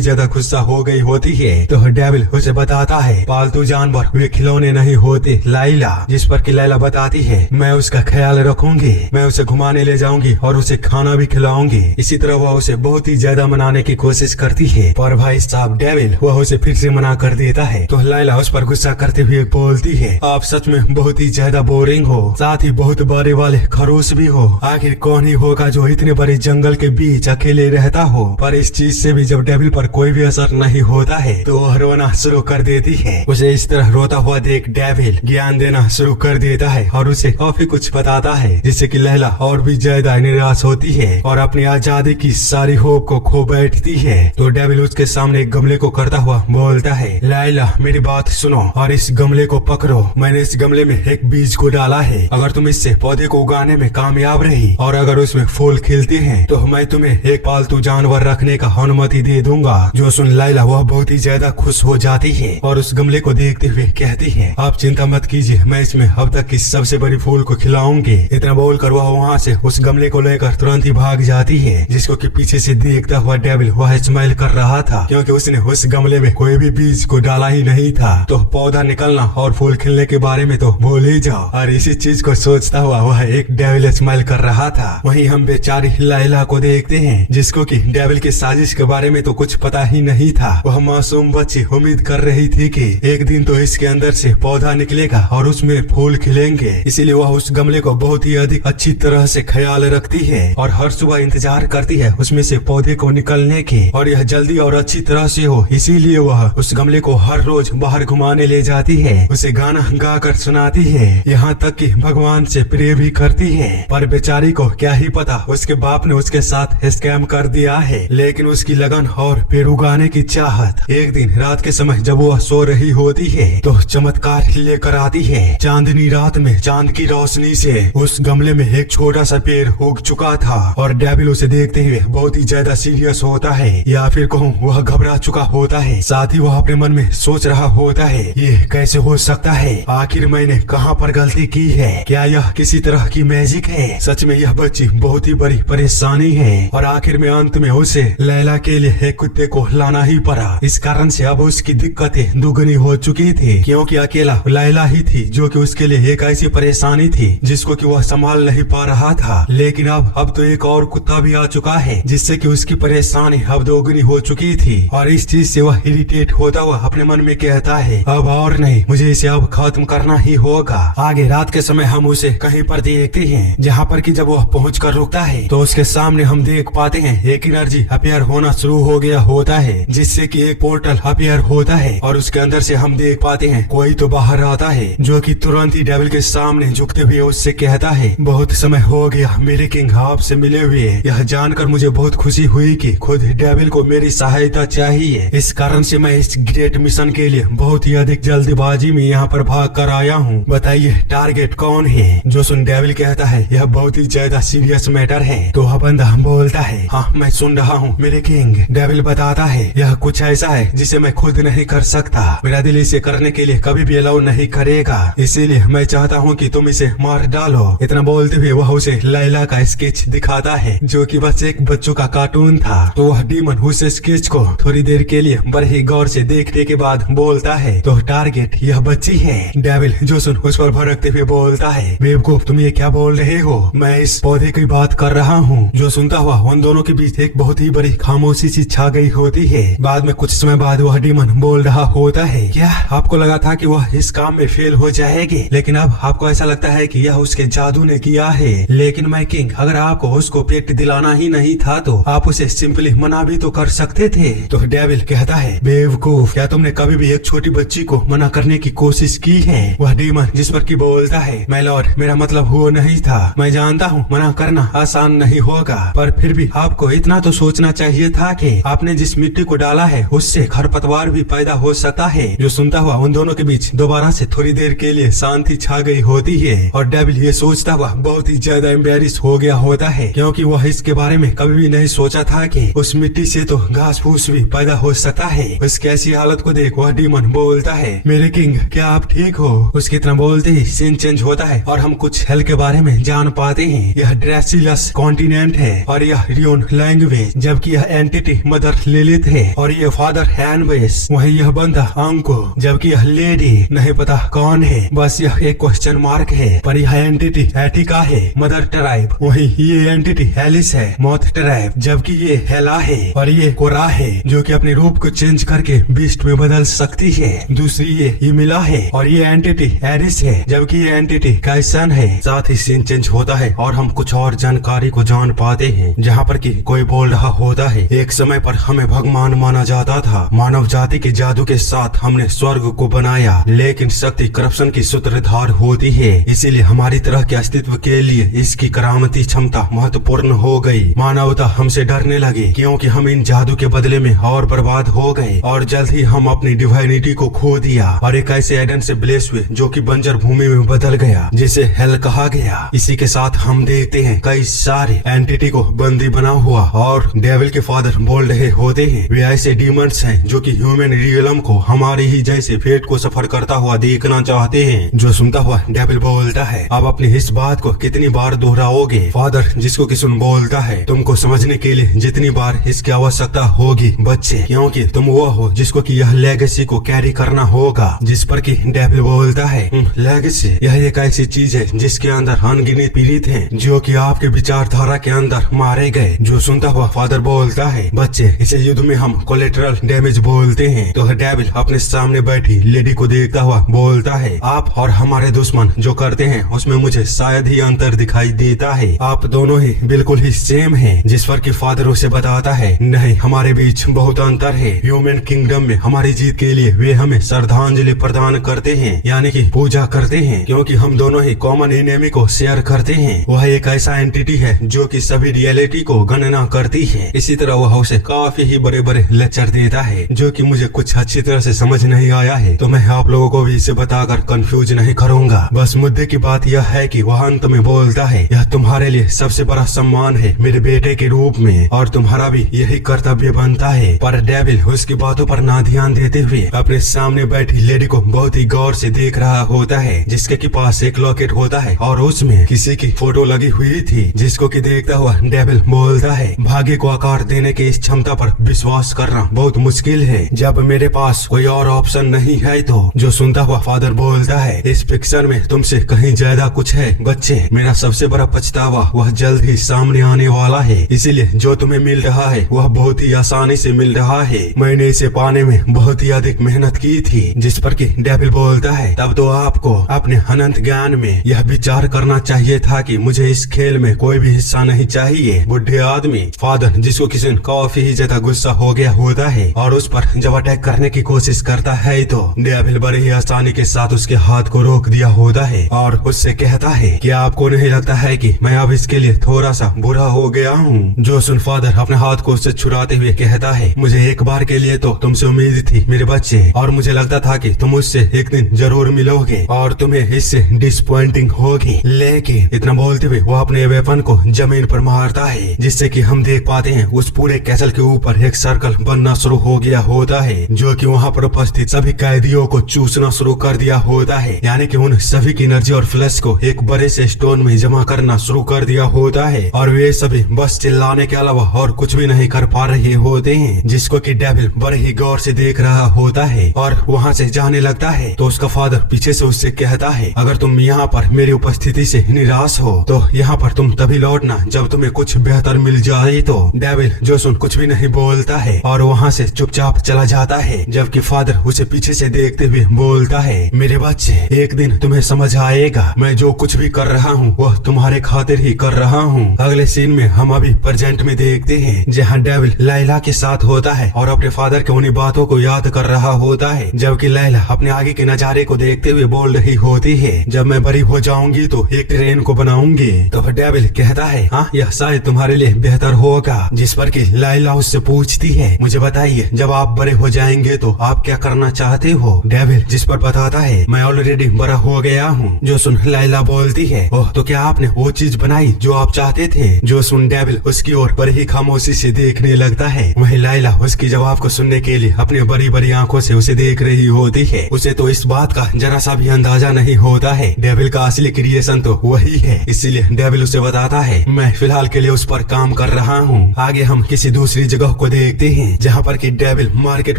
ज्यादा गुस्सा हो गई होती है। तो डेविल उसे बताता है पालतू जानवर वे खिलौने नहीं होते लाइला, जिस पर कि लाइला बताती है मैं उसका ख्याल रखूंगी, मैं उसे घुमाने ले जाऊंगी और उसे खाना भी खिलाऊंगी। इसी तरह वह उसे बहुत ही ज्यादा मनाने की कोशिश करती है, पर भाई साहब डेविल वह उसे फिर से मना कर देता है। तो लाइला उस पर गुस्सा करते हुए बोलती है आप सच में बहुत ही ज्यादा बोरिंग हो, साथ ही बहुत बड़े वाले खरोश भी हो। आखिर कौन ही होगा जो इतने बड़े जंगल के बीच अकेले रहता हो। पर इस चीज से भी जब डेविल पर कोई भी असर नहीं होता है तो वह रोना शुरू कर देती है। उसे इस तरह रोता हुआ देख डेविल ज्ञान देना शुरू कर देता है और उसे काफी कुछ बताता है, जिससे कि लैला और भी ज्यादा निराश होती है और अपनी आजादी की सारी होप को खो बैठती है। तो डेविल उसके सामने एक गमले को करता हुआ बोलता है लैला मेरी बात सुनो और इस गमले को पकड़ो। मैंने इस गमले में एक बीज को डाला है, अगर तुम इससे पौधे को उगाने में कामयाब रही और अगर उसमें फूल खिलते हैं तो मैं तुम्हें एक पालतू जानवर रखने का अनुमति दे दूंगा। जो सुन लैला वह बहुत ही ज्यादा खुश हो जाती है और उस गमले को देखते हुए कहती है आप चिंता मत कीजिए, मैं इसमें अब तक की सबसे बड़ी फूल को खिलाऊंगी। इतना बोलकर वह वहाँ से उस गमले को लेकर तुरंत ही भाग जाती है, जिसको कि पीछे से देखता हुआ डेविल वह स्माइल कर रहा था, क्योंकि उसने उस गमले में कोई भी बीज को डाला ही नहीं था। तो पौधा निकलना और फूल खिलने के बारे में तो भूल ही जाओ। और इसी चीज को सोचता हुआ वह एक डेविल स्माइल कर रहा था। वहीं हम बेचारी लैला को देखते हैं, जिसको कि डेविल की साजिश के बारे में तो कुछ पता ही नहीं था। वह मासूम बच्ची उम्मीद कर रही थी कि एक दिन तो इसके अंदर से पौधा निकलेगा और उसमें फूल खिलेंगे, इसीलिए वह उस गमले को बहुत ही अधिक अच्छी तरह से ख्याल रखती है और हर सुबह इंतजार करती है उसमें से पौधे को निकलने की, और यह जल्दी और अच्छी तरह से हो। इसीलिए वह उस गमले को हर रोज बाहर घुमाने ले जाती है, उसे गाना गा कर सुनाती है, यहाँ तक कि भगवान से प्रे भी करती है। पर बेचारी को क्या ही पता उसके बाप ने उसके साथ स्कैम कर दिया है। लेकिन उसकी लगन और पेड़ उगाने की चाहत एक दिन रात के समय जब वह सो रही होती है तो चमत्कार लेकर आती है। चांदनी रात में चांद की रोशनी से उस गमले में एक छोटा सा पेड़ उग चुका था और डेविल उसे देखते हुए बहुत ही ज्यादा सीरियस होता है, या फिर कहूँ वह घबरा चुका होता है। साथ ही वह अपने मन में सोच रहा होता है ये कैसे हो सकता है, आखिर मैंने कहाँ पर गलती की है, क्या यह किसी तरह की मैजिक है। सच में यह बच्ची बहुत ही बड़ी परेशानी है। और आखिर में अंत में उसे लैला के लिए एक कुत्ते को लाना ही पड़ा। इस कारण से अब उसकी दिक्कतें दुगनी हो चुकी थी, क्योंकि अकेला लैला ही थी जो कि उसके लिए एक ऐसी परेशानी थी जिसको कि वह संभाल नहीं पा रहा था। लेकिन अब तो एक और कुत्ता भी आ चुका है, जिससे कि उसकी परेशानी अब दोगुनी हो चुकी थी। और इस चीज से वह इरिटेट होता हुआ अपने मन में कहता है अब और नहीं, मुझे इसे अब खत्म करना ही होगा। आगे रात के समय हम उसे कहीं पर देखते हैं, जहाँ पर कि जब वह पहुंचकर रुकता है तो उसके सामने हम देख पाते हैं एक एनर्जी अपीयर होना शुरू हो गया होता है, जिससे कि एक पोर्टल अपीयर होता है और उसके अंदर से हम देख पाते हैं कोई तो बाहर आता है, जो कि तुरंत ही डेविल के सामने झुकते हुए उससे कहता है बहुत समय हो गया मेरे किंग आपसे मिले हुए। यह जानकर मुझे बहुत खुशी हुई कि खुद डेविल को मेरी सहायता चाहिए। इस कारण से मैं इस ग्रेट मिशन के लिए बहुत ही अधिक जल्दबाजी में यहाँ पर भाग कर आया हूँ। बताइए टारगेट कौन है। जो सुन डेविल कहता है यह बहुत ही ज्यादा सीरियस मैटर है। तो वह बंदा बोलता है हाँ मैं सुन रहा हूँ मेरे किंग। डेविल बताता है यह कुछ ऐसा है जिसे मैं खुद नहीं कर सकता, मेरा दिल इसे करने के लिए कभी भी अलाउ नहीं करेगा, इसीलिए मैं चाहता हूँ कि तुम इसे मार डालो। इतना बोलते हुए वह उसे लैला का स्केच दिखाता है, जो कि बस एक बच्चों का कार्टून था। तो वह डीमन उस स्केच को थोड़ी देर के लिए बड़े ही गौर से देखने के बाद बोलता है तो टारगेट यह बच्ची है। डेविल जो सुन उस पर भड़कते हुए बोलता है बेवकूफ तुम ये क्या बोल रहे हो, मैं इस पौधे की बात कर रहा हूँ। जो सुनता हुआ उन दोनों के बीच एक बहुत ही बड़ी खामोशी सी छा गई होती है। बाद में कुछ समय बाद वह डीमन बोल रहा होता है क्या आपको लगा था कि वह इस काम में फेल हो जाएगी, लेकिन अब आपको ऐसा लगता है कि यह उसके जादू ने किया है। लेकिन मैं किंग अगर आपको उसको पेट दिलाना ही नहीं था तो आप उसे सिंपली मना भी तो कर सकते थे। तो डेविल कहता है बेवकूफ क्या तुमने कभी भी एक छोटी बच्ची को मना करने की कोशिश की है। वह डीमन जिस पर की बोलता है माय लॉर्ड मेरा मतलब वो नहीं था, मैं जानता हूँ मना करना आसान नहीं होगा, पर फिर भी आपको इतना तो सोचना चाहिए था कि आपने जिस मिट्टी को डाला है उससे खरपतवार भी पैदा हो सकता है। जो सुनता हुआ उन दोनों के बीच दोबारा से थोड़ी देर के लिए शांति छा गई होती है और डेविल ये सोचता हुआ बहुत ही ज्यादा एम्बेरिश हो गया होता है, क्योंकि वह इसके बारे में कभी भी नहीं सोचा था कि उस मिट्टी से तो घास फूस भी पैदा हो सकता है। उसकी ऐसी हालत को देख वह डीमन बोलता है मेरे किंग क्या आप ठीक हो। उसके इतना बोलते ही सीन चेंज होता है और हम कुछ हेल के बारे में जान पाते हैं। यह ड्रेसिला यूलियस कॉन्टिनेंट है और यह रियोन लैंग्वेज, जबकि यह एंटिटी मदर लिलिथ है और यह फादर एनवेस। वही यह बंदा अंको, जबकि यह लेडी नहीं पता कौन है, बस यह एक क्वेश्चन मार्क है। पर यह एंटिटी एटिका है, मदर ट्राइब। वही ये एंटिटी एलिस है, मौत ट्राइब, जबकि ये हेला है और ये कोरा है जो कि अपने रूप को चेंज करके बीस्ट में बदल सकती है। दूसरी ये मिला है और ये एंटिटी एरिस है, जबकि ये एंटिटी कैसन है। साथ ही सीन चेंज होता है और हम कुछ और जानकारी को जान पाते हैं, जहाँ पर कि कोई बोल रहा होता है, एक समय पर हमें भगवान माना जाता था। मानव जाति के जादू के साथ हमने स्वर्ग को बनाया, लेकिन शक्ति करप्शन की सूत्रधार होती है। इसीलिए हमारी तरह के अस्तित्व के लिए इसकी करामती क्षमता महत्वपूर्ण हो गई। मानवता हमसे डरने लगी क्योंकि हम इन जादू के बदले में और बर्बाद हो गए और जल्द ही हम अपनी डिवाइनिटी को खो दिया और एक ऐसे एडन से ब्लेस हुए जो कि बंजर भूमि में बदल गया, जिसे हेल कहा गया। इसी के साथ हम देखते हैं कई सारे एंटिटी को बंदी बना हुआ और डेविल के फादर बोल रहे होते हैं वे ऐसे डीमंस हैं जो कि ह्यूमन रियलम को हमारे ही जैसे फेट को सफर करता हुआ देखना चाहते हैं। जो सुनता हुआ डेविल बोलता है, अब अपनी इस बात को कितनी बार दोहराओगे फादर, जिसको कि सुन बोलता है, तुमको समझने के लिए जितनी बार इसकी आवश्यकता होगी बच्चे, क्योंकि तुम वो हो जिसको कि यह लेगेसी को कैरी करना होगा। जिस पर कि डेविल बोलता है, लेगेसी यह एक ऐसी चीज है जिसके अंदर अनगिनत पीड़ित हैं जो कि आपके विचारधारा के अंदर मारे गए। जो सुनता हुआ फादर बोलता है, बच्चे इसे युद्ध में हम कोलेटरल डैमेज बोलते हैं। तो डेविल अपने सामने बैठी लेडी को देखता हुआ बोलता है, आप और हमारे दुश्मन जो करते हैं उसमें मुझे शायद ही अंतर दिखाई देता है, आप दोनों ही बिल्कुल ही सेम हैं। जिस पर कि फादर उसे बताता है, नहीं हमारे बीच बहुत अंतर है। ह्यूमन किंगडम में हमारी जीत के लिए वे हमें श्रद्धांजलि प्रदान करते हैं, यानी कि पूजा करते हैं, क्योंकि हम दोनों ही कॉमन एनिमी को शेयर करते हैं। वह एक ऐसा एंटिटी है जो कि सभी रियलिटी को गणना करती है। इसी तरह वह उसे काफी ही बड़े बड़े लेक्चर देता है जो कि मुझे कुछ अच्छी तरह से समझ नहीं आया है, तो मैं आप लोगों को भी इसे बताकर कंफ्यूज नहीं करूंगा। बस मुद्दे की बात यह है कि वह अंत में बोलता है, यह तुम्हारे लिए सबसे बड़ा सम्मान है मेरे बेटे के रूप में और तुम्हारा भी यही कर्तव्य बनता है। पर डेविल उसकी बातों पर ना ध्यान देते हुए अपने सामने बैठी लेडी को बहुत ही गौर से देख रहा होता है, जिसके के पास एक लॉकेट होता है और उसमें किसी की फोटो लगी हुई थी, जिसको कि देखता हुआ डेविल बोलता है, भाग्य को आकार देने की इस क्षमता पर विश्वास करना बहुत मुश्किल है जब मेरे पास कोई और ऑप्शन नहीं है। तो जो सुनता हुआ फादर बोलता है, इस पिक्चर में तुमसे कहीं ज्यादा कुछ है बच्चे, मेरा सबसे बड़ा पछतावा वह जल्द ही सामने आने वाला है, इसीलिए जो तुम्हें मिल रहा है वह बहुत ही आसानी से मिल रहा है। मैंने इसे पाने में बहुत ही अधिक मेहनत की थी। जिस पर कि डेविल बोलता है, तब तो आपको अपने अनंत ज्ञान में यह विचार करना चाहिए था कि मुझे इस खेल में कोई भी हिस्सा नहीं चाहिए। बुढ़े आदमी फादर, जिसको किसी काफी ही ज्यादा गुस्सा हो गया होता है और उस पर जब अटैक करने की कोशिश करता है, तो डेविल बड़े ही आसानी के साथ उसके हाथ को रोक दिया होता है और उससे कहता है कि आपको नहीं लगता है कि मैं अब इसके लिए थोड़ा सा बुरा हो गया हूँ। जो सुन फादर अपने हाथ को उससे छुड़ाते हुए कहता है, मुझे एक बार के लिए तो तुमसे उम्मीद थी मेरे बच्चे, और मुझे लगता था कि तुम उससे एक दिन जरूर मिलोगे और तुम्हें इससे डिसअपॉइंटिंग होगी। लेकिन इतना बोलते हुए वो अपने वेपन को जमीन पर मारता है, जिससे कि हम देख पाते हैं उस पूरे कैसल के ऊपर एक सर्कल बनना शुरू हो गया होता है, जो कि वहाँ पर उपस्थित सभी कैदियों को चूसना शुरू कर दिया होता है, यानी कि उन सभी की एनर्जी और फ्लैश को एक बड़े से स्टोन में जमा करना शुरू कर दिया होता है और वे सभी बस चिल्लाने के अलावा और कुछ भी नहीं कर पा रहे होते हैं। जिसको कि डेविल बड़े ही गौर से देख रहा होता है और वहाँ से जाने लगता है, तो उसका फादर पीछे से उससे कहता है, अगर तुम यहाँ पर मेरी उपस्थिति से निराश हो तो यहाँ पर तुम तभी लौटना जब तुम्हें कुछ बेहतर मिल जाए। तो डेविल जो सुन कुछ भी नहीं बोलता है और वहाँ से चुपचाप चला जाता है, जबकि फादर उसे पीछे से देखते हुए बोलता है, मेरे बच्चे एक दिन तुम्हें समझ आएगा, मैं जो कुछ भी कर रहा हूँ वह तुम्हारे खातिर ही कर रहा हूँ। अगले सीन में हम अभी प्रेजेंट में देखते हैं जहाँ डेविल लैला के साथ होता है और अपने फादर के उन्हीं बातों को याद कर रहा होता है, जबकि लैला अपने आगे के नजारे को देखते हुए बोल रही होती है, जब मैं बड़ी हो जाऊंगी तो एक ट्रेन को बनाऊंगी। तो डेविल कहता है, हाँ यह शायद तुम्हारे लिए बेहतर होगा। जिस पर कि लैला उससे पूछती है, मुझे बताइए जब आप बड़े हो जाएंगे तो आप क्या करना चाहते हो। डेविल जिस पर बताता है, मैं ऑलरेडी बड़ा हो गया हूँ। जो सुन लैला बोलती है, ओह तो क्या आपने वो चीज बनाई जो आप चाहते थे। जो सुन डेविल उसकी ओर बड़ी ही खामोशी से देखने लगता है। वही लैला उसकी जवाब को सुनने के लिए अपनी बड़ी बड़ी आंखों से उसे देख रही होती है। उसे तो इस बात का जरा सा भी अंदाजा नहीं होता है, डेविल का असली क्रिएशन तो वही है। इसीलिए डेविल उसे बताता है मैं फिलहाल के लिए उस पर काम कर रहा हूँ। आगे हम किसी दूसरी जगह को देखते हैं जहाँ पर कि डेविल मार्केट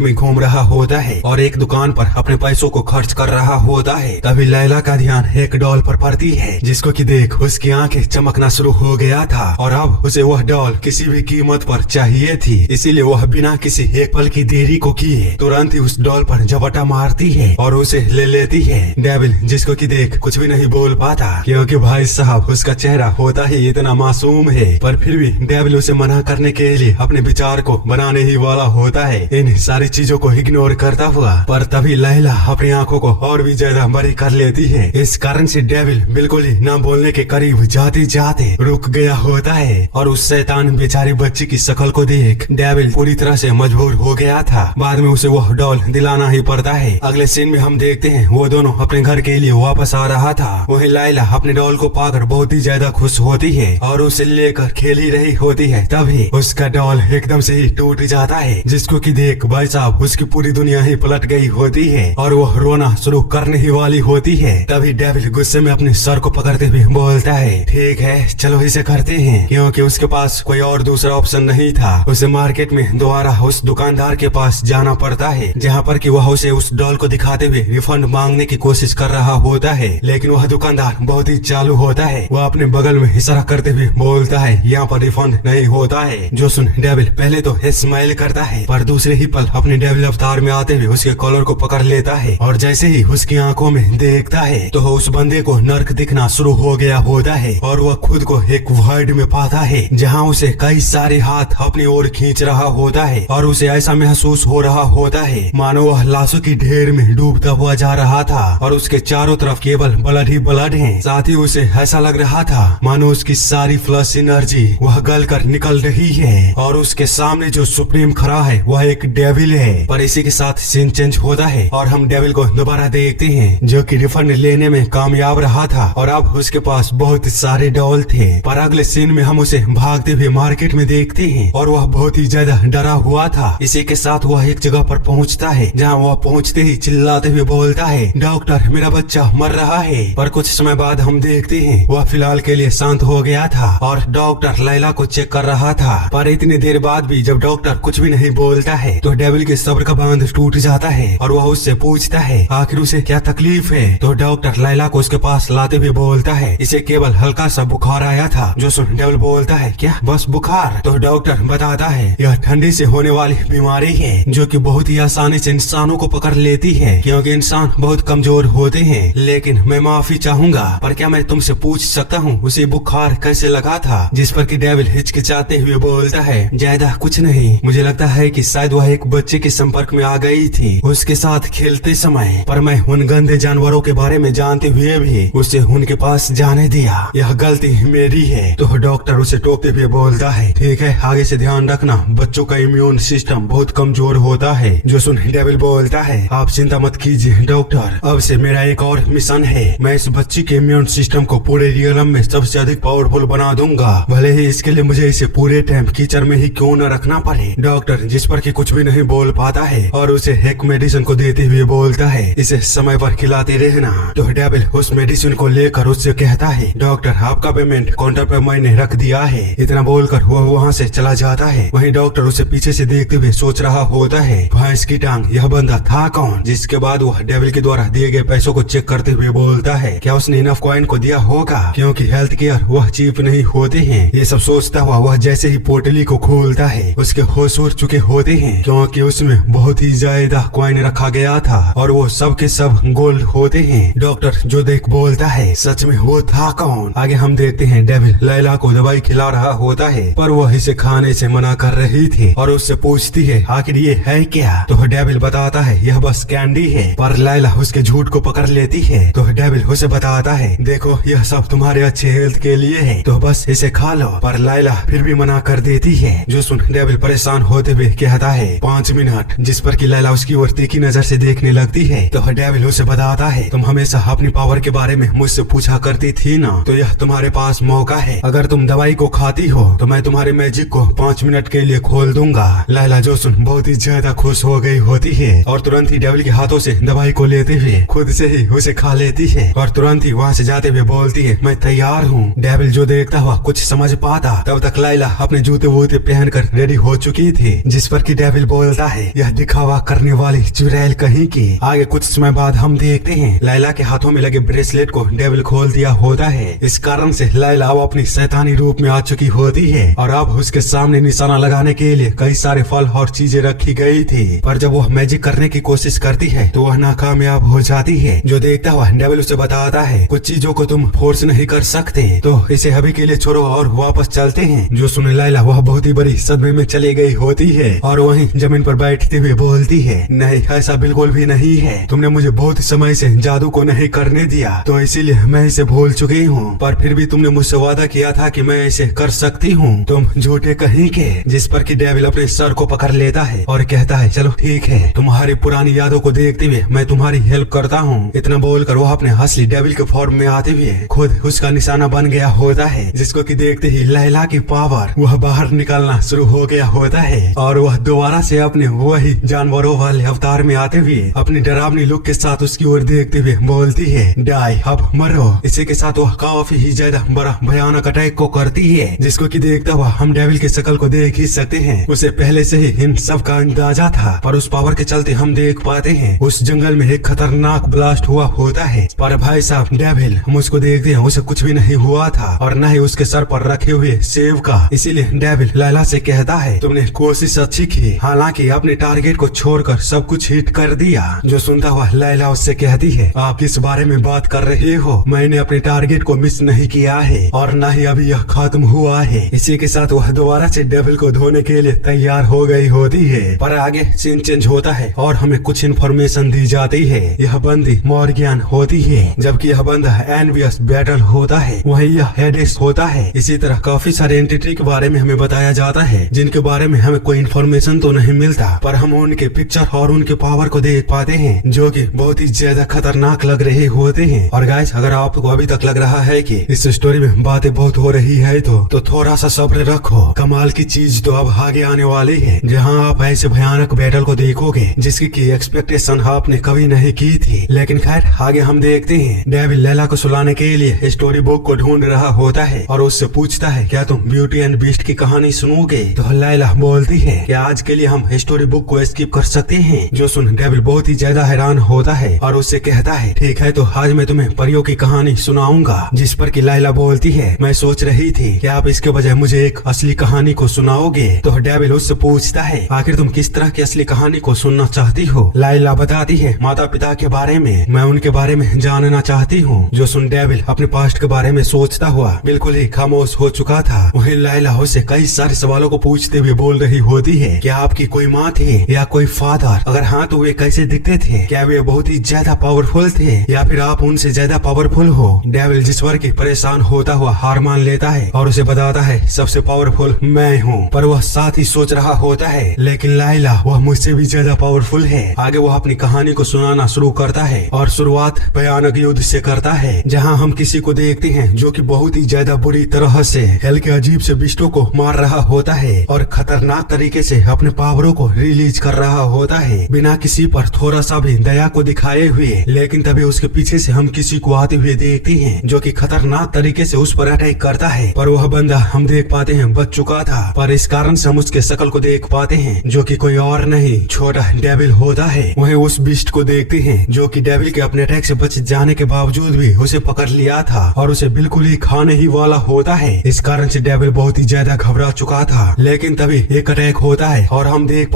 में घूम रहा होता है और एक दुकान पर अपने पैसों को खर्च कर रहा होता है। तभी लैला का ध्यान एक डॉल पर पड़ती है जिसको कि देख उसकी आंखें चमकना शुरू हो गया था और अब उसे वह डॉल किसी भी कीमत पर चाहिए थी। इसीलिए वह बिना किसी एक पल की देरी को किए तुरंत ही उस डॉल पर झपटा मारती है और उसे ले लेती है। डेविल जिसको कि देख कुछ भी नहीं बोल पाता क्योंकि भाई साहब उसका चेहरा होता ही इतना मासूम है, पर फिर भी डेविल उसे मना करने के लिए अपने विचार को बनाने ही वाला होता है इन सारी चीजों को इग्नोर करता हुआ। पर तभी लैला अपनी आंखों को और भी ज्यादा बड़ी कर लेती है। इस कारण से डेविल बिल्कुल ही न बोलने के करीब जाते जाते रुक गया होता है और उस शैतान बेचारी बच्ची की शक्ल को देख डेविल पूरी तरह से मजबूर हो गया था। बाद में उसे वह डॉल दिलाना ही पड़ता है। अगले सीन में हम देखते हैं वो दोनों अपने घर के लिए वापस आ रहा था। वहीं लैला अपने डॉल को पाकर बहुत ही ज्यादा खुश होती है और उसे लेकर खेल ही रही होती है। तभी उसका डॉल एकदम से ही टूट जाता है जिसको कि देख भाई साहब उसकी पूरी दुनिया ही पलट गई होती है और वह रोना शुरू करने ही वाली होती है। तभी डेविल गुस्से में अपने सर को पकड़ते हुए बोलता है ठीक है चलो इसे करते हैं, क्योंकि उसके पास कोई और दूसरा ऑप्शन नहीं था। उसे मार्केट में दोबारा उस दुकानदार के पास जाना पड़ता है जहाँ पर कि वह उसे उस डॉल को दिखाते हुए रिफंड मांगने की कोशिश कर रहा होता है, लेकिन वह दुकानदार बहुत ही चालू होता है। वह अपने बगल में इशारा करते हुए बोलता है यहाँ पर रिफंड नहीं होता है। जो सुन डेविल पहले तो स्माइल करता है पर दूसरे ही पल अपने डेविल अवतार में आते हुए उसके कॉलर को पकड़ लेता है और जैसे ही उसकी आंखों में देखता है तो उस बंदे को नर्क दिखना शुरू हो गया होता है और वह खुद को एक वर्ल्ड में पाता है जहाँ उसे कई सारे हाथ अपनी ओर खींच रहा होता है और उसे ऐसा महसूस हो रहा होता है मानो वह लाशों की ढेर में डूबता हुआ जा रहा था और उसके चारों तरफ केवल ब्लड ही ब्लड है। साथ ही उसे ऐसा लग रहा था मानो उसकी सारी फ्लश एनर्जी वह गल कर निकल रही है और उसके सामने जो सुप्रीम खड़ा है वह एक डेविल है। पर इसी के साथ सीन चेंज होता है और हम डेविल को दोबारा देखते हैं जो कि रिफंड लेने में कामयाब रहा था और अब उसके पास बहुत सारे डॉल थे। पर अगले सीन में हम उसे भागते हुए मार्केट में देखते हैं और वह बहुत ही ज्यादा डरा हुआ था। इसी के साथ वह एक जगह पर पहुंचता है जहां वह पहुंचते ही चिल्लाते हुए बोलता है डॉक्टर मेरा बच्चा मर रहा है। पर कुछ समय बाद हम देखते हैं वह फिलहाल के लिए शांत हो गया था और डॉक्टर लैला को चेक कर रहा था। पर इतनी देर बाद भी जब डॉक्टर कुछ भी नहीं बोलता है तो डेविल के सब्र का बांध टूट जाता है और वह उससे पूछता है आखिर उसे क्या तकलीफ है। तो डॉक्टर लैला को उसके पास लाते हुए बोलता है इसे केवल हल्का सा बुखार आया था। जो सुन डेविल बोलता है क्या बस बुखार। तो डॉक्टर बताता है यह ठंडी से होने वाली बीमारी है जो कि बहुत ही आसानी से इंसानों को पकड़ लेती है क्योंकि इंसान बहुत कमजोर होते हैं। लेकिन मैं माफी चाहूंगा पर क्या मैं तुमसे पूछ सकता हूँ उसे बुखार कैसे लगा था। जिस पर कि डेविल हिचकिचाते हुए बोलता है ज्यादा कुछ नहीं, मुझे लगता है कि शायद वह एक बच्चे के संपर्क में आ गई थी उसके साथ खेलते समय, पर मैं उन गंदे जानवरों के बारे में जानते हुए भी उसे उनके पास जाने दिया, यह गलती मेरी है। तो डॉक्टर उसे टोकते हुए बोलता है ठीक है आगे से ध्यान रखना बच्चों का इम्यून सिस्टम बहुत कमजोर होता है। जो सुन डेविल बोलता है आप चिंता मत कीजिए डॉक्टर, अब से मेरा एक और मिशन है, मैं इस बच्ची के इम्यून सिस्टम को पूरे रियलम में सबसे अधिक पावरफुल बना दूंगा, भले ही इसके लिए मुझे इसे पूरे टाइम कीचड़ में ही क्यों न रखना पड़े। डॉक्टर जिस पर कि कुछ भी नहीं बोल पाता है और उसे एक मेडिसिन को देते हुए बोलता है इसे समय पर खिलाते रहना। तो डेविल उस मेडिसिन को लेकर उससे कहता है डॉक्टर आपका पेमेंट काउंटर पर मैंने रख दिया है। इतना बोलकर वह वहाँ से चला जाता है। वहीं डॉक्टर उसे पीछे से देखते हुए सोच रहा होता है भैंस की टांग यह बंदा था कौन। जिसके बाद वह डेविल के द्वारा दिए गए पैसों को चेक करते हुए बोलता है क्या उसने इनफ कॉइन को दिया होगा क्योंकि हेल्थ केयर वह चीप नहीं होते हैं। ये सब सोचता हुआ वह जैसे ही पोटली को खोलता है उसके होश उड़ चुके होते हैं क्योंकि उसमें बहुत ही ज्यादा कॉइन रखा गया था और वो सब के सब गोल्ड होते हैं। डॉक्टर जो देख बोलता है सच में वो था कौन। आगे हम देखते हैं डेविल लैला को दवाई खिला रहा होता है पर वह इसे खाने से मना कर रही थी और उससे पूछती है आखिर ये है क्या। तो डेविल बताता है यह बस कैंडी है, पर लैला उसके झूठ को पकड़ लेती है। तो डेविल उसे बताता है देखो यह सब तुम्हारे अच्छे हेल्थ के लिए है तो बस इसे खा लो, पर लैला फिर भी मना कर देती है। जो सुन डेविल परेशान होते हुए कहता है 5 मिनट, जिस पर कि लैला उसकी ओर तीखी नजर से देखने लगती है। तो डेविल उसे बताता है तुम हमेशा अपनी पावर के बारे में मुझसे पूछा करती थी ना, तो यह तुम्हारे पास मौका है, अगर तुम दवाई को खाती हो तो मैं तुम्हारे मैजिक को 5 मिनट के लिए खोल दूंगा। लैला जो सुन बहुत ही ज्यादा खुश हो गई होती है और तुरंत ही डेविल के हाथों से दवाई को लेते हुए खुद से ही उसे खा लेती है और तुरंत ही वहाँ से जाते हुए बोलती है मैं तैयार हूँ। डेविल जो देखता हुआ कुछ समझ पाता तब तक लाइला अपने जूते वूते पहनकर रेडी हो चुकी थी, जिस पर कि डेविल बोलता है यह दिखावा करने वाली चुड़ैल कहीं की। आगे कुछ समय बाद हम देखते हैं लाइला के हाथों में लगे ब्रेसलेट को डेविल खोल दिया होता है। इस कारण से लाइला अब अपनी शैतानी रूप में आ चुकी होती है और अब उसके सामने निशाना लगाने के लिए कई सारे फल और चीजें रखी गई थी, पर जब वह मैजिक करने की कोशिश करती है तो वह नाकामयाब हो जाती है। जो देखता हुआ डेविल उसे बताता है कुछ चीजों को तुम फोर्स नहीं कर सकते, तो इसे अभी के लिए छोड़ो और वापस चलते हैं। जो सुने लाइला वह बहुत ही बड़ी सदमे में चली गई होती है और वहीं जमीन पर बैठते हुए बोलती है नहीं, ऐसा बिल्कुल भी नहीं है। तुमने मुझे बहुत समय से जादू को नहीं करने दिया तो इसीलिए मैं इसे भूल चुकी हूँ, पर फिर भी तुमने मुझसे वादा किया था कि मैं इसे कर सकती हूँ। तुम झूठे कहीं के। जिस पर कि डेविल अपने सर को पकड़ लेता है और कहता है चलो ठीक है, तुम्हारी पुरानी यादों को देखते हुए मैं तुम्हारी हेल्प करता हूँ। इतना बोलकर वह अपने असली डेविल के फॉर्म में आते हुए खुद उसका निशाना बन गया होता है, जिसको कि देखते ही लैला की पावर वह बाहर निकलना शुरू हो गया होता है और वह दोबारा से अपने वही जानवरों वाले अवतार में आते हुए अपनी डरावनी लुक के साथ उसकी ओर देखते हुए बोलती है डाई, अब मरो। इसी के साथ वह काफी ही ज्यादा बड़ा भयानक अटैक को करती है, जिसको कि देखता हुआ हम डेविल की शक्ल को देख ही सकते हैं। उसे पहले से ही इन सब का अंदाजा था, पर उस पावर के चलते हम देख पाते हैं उस जंगल में एक खतरनाक ब्लास्ट हुआ होता है। पर भाई साहब डेविल हम उसको देखते हैं उसे कुछ भी नहीं हुआ था और न ही उसके सर पर रखे हुए सेब का। इसीलिए डेविल लैला से कहता है तुमने कोशिश अच्छी की, हालांकि अपने टारगेट को छोड़कर सब कुछ हिट कर दिया। जो सुनता हुआ लैला उससे कहती है आप किस बारे में बात कर रहे हो, मैंने अपने टारगेट को मिस नहीं किया है और न ही अभी यह खत्म हुआ है। इसी के साथ वह दोबारा से डेविल को धोने के लिए तैयार हो गई होती है। पर आगे सीन चेंज होता है और हमें कुछ इन्फॉर्मेशन दी जाती है। यह बंदी मॉर्गियन होती है, जबकि यह बंदा एनवियस बैटल होता है, वही यह हेडेस होता है। इसी तरह काफी सारे एंटिटी के बारे में हमें बताया जाता है जिनके बारे में हमें कोई इन्फॉर्मेशन तो नहीं मिलता, पर हम उनके पिक्चर और उनके पावर को देख पाते हैं जो कि बहुत ही ज्यादा खतरनाक लग रहे होते हैं। और गाइस अगर आपको अभी तक लग रहा है कि इस स्टोरी में बातें बहुत हो रही है तो थोड़ा सा सब्र रखो, कमाल की चीज तो अब आगे आने वाली है, जहां आप ऐसे भयानक बैटल को देखोगे जिसकी की एक्सपेक्टेशन आपने कभी नहीं की थी। लेकिन खैर आगे हम देखते हैं डेविल लैला को सुलाने के लिए स्टोरी बुक को ढूंढ रहा होता है और उससे पूछता है क्या तुम ब्यूटी एंड बीस्ट की कहानी सुनोगे। तो लैला बोलती है कि आज के लिए हम स्टोरी बुक को स्किप कर सकते हैं। जो सुन डेविल बहुत ही ज्यादा हैरान होता है और उससे कहता है ठीक है, तो आज मैं तुम्हें परियों की कहानी सुनाऊंगा। जिस पर कि लैला बोलती है मैं सोच रही थी कि आप इसके बजाय मुझे एक असली कहानी को सुनाओगे। तो डेविल उससे पूछता है आखिर तुम किस तरह की असली कहानी को सुनना चाहती हो। लैला बताती है माता पिता के बारे में, मैं उनके बारे में जानना चाहती हूँ। जो सुन डेविल अपने पास्ट के बारे में सोचता हुआ बिल्कुल ही खामोश हो चुका था। वहीं लैला उसे कई सारे सवालों को पूछते हुए बोल रही होती है क्या आपकी कोई माँ थी या कोई फादर, अगर हाँ तो वे कैसे दिखते थे, क्या वे बहुत ही ज्यादा पावरफुल थे या फिर आप उनसे ज्यादा पावरफुल हो। डेविल जिस पर की परेशान होता हुआ हार मान लेता है और उसे बताता है सबसे पावरफुल मैं हूँ, पर वह साथ ही सोच रहा होता है लेकिन लैला वह मुझसे भी ज्यादा पावरफुल है। आगे वह अपनी कहानी को सुनाना शुरू करता है और शुरुआत भयानक युद्ध से करता है, जहाँ हम किसी को देखते हैं जो कि बहुत ही ज्यादा बुरी तरह से हेल के अजीब से बिस्टों को मार रहा होता है और खतरनाक तरीके से अपने पावरों को रिलीज कर रहा होता है बिना किसी पर थोड़ा सा भी दया को दिखाए हुए। लेकिन तभी उसके पीछे से हम किसी को आते हुए देखते हैं जो कि खतरनाक तरीके से उस पर अटैक करता है, पर वह बंदा हम देख पाते हैं बच चुका था। पर इस कारण से हम उसके शकल को देख पाते हैं जो कि कोई और नहीं छोटा डेविल होता है। वहीं उस बिस्ट को देखते हैं जो कि डेविल के अपने अटैक से बच जाने के बावजूद भी उसे पकड़ लिया था और उसे बिल्कुल ही खाने ही वाला होता है। इस कारण से डेविल बहुत ही ज्यादा घबरा चुका था। लेकिन तभी एक अटैक होता है और हम देख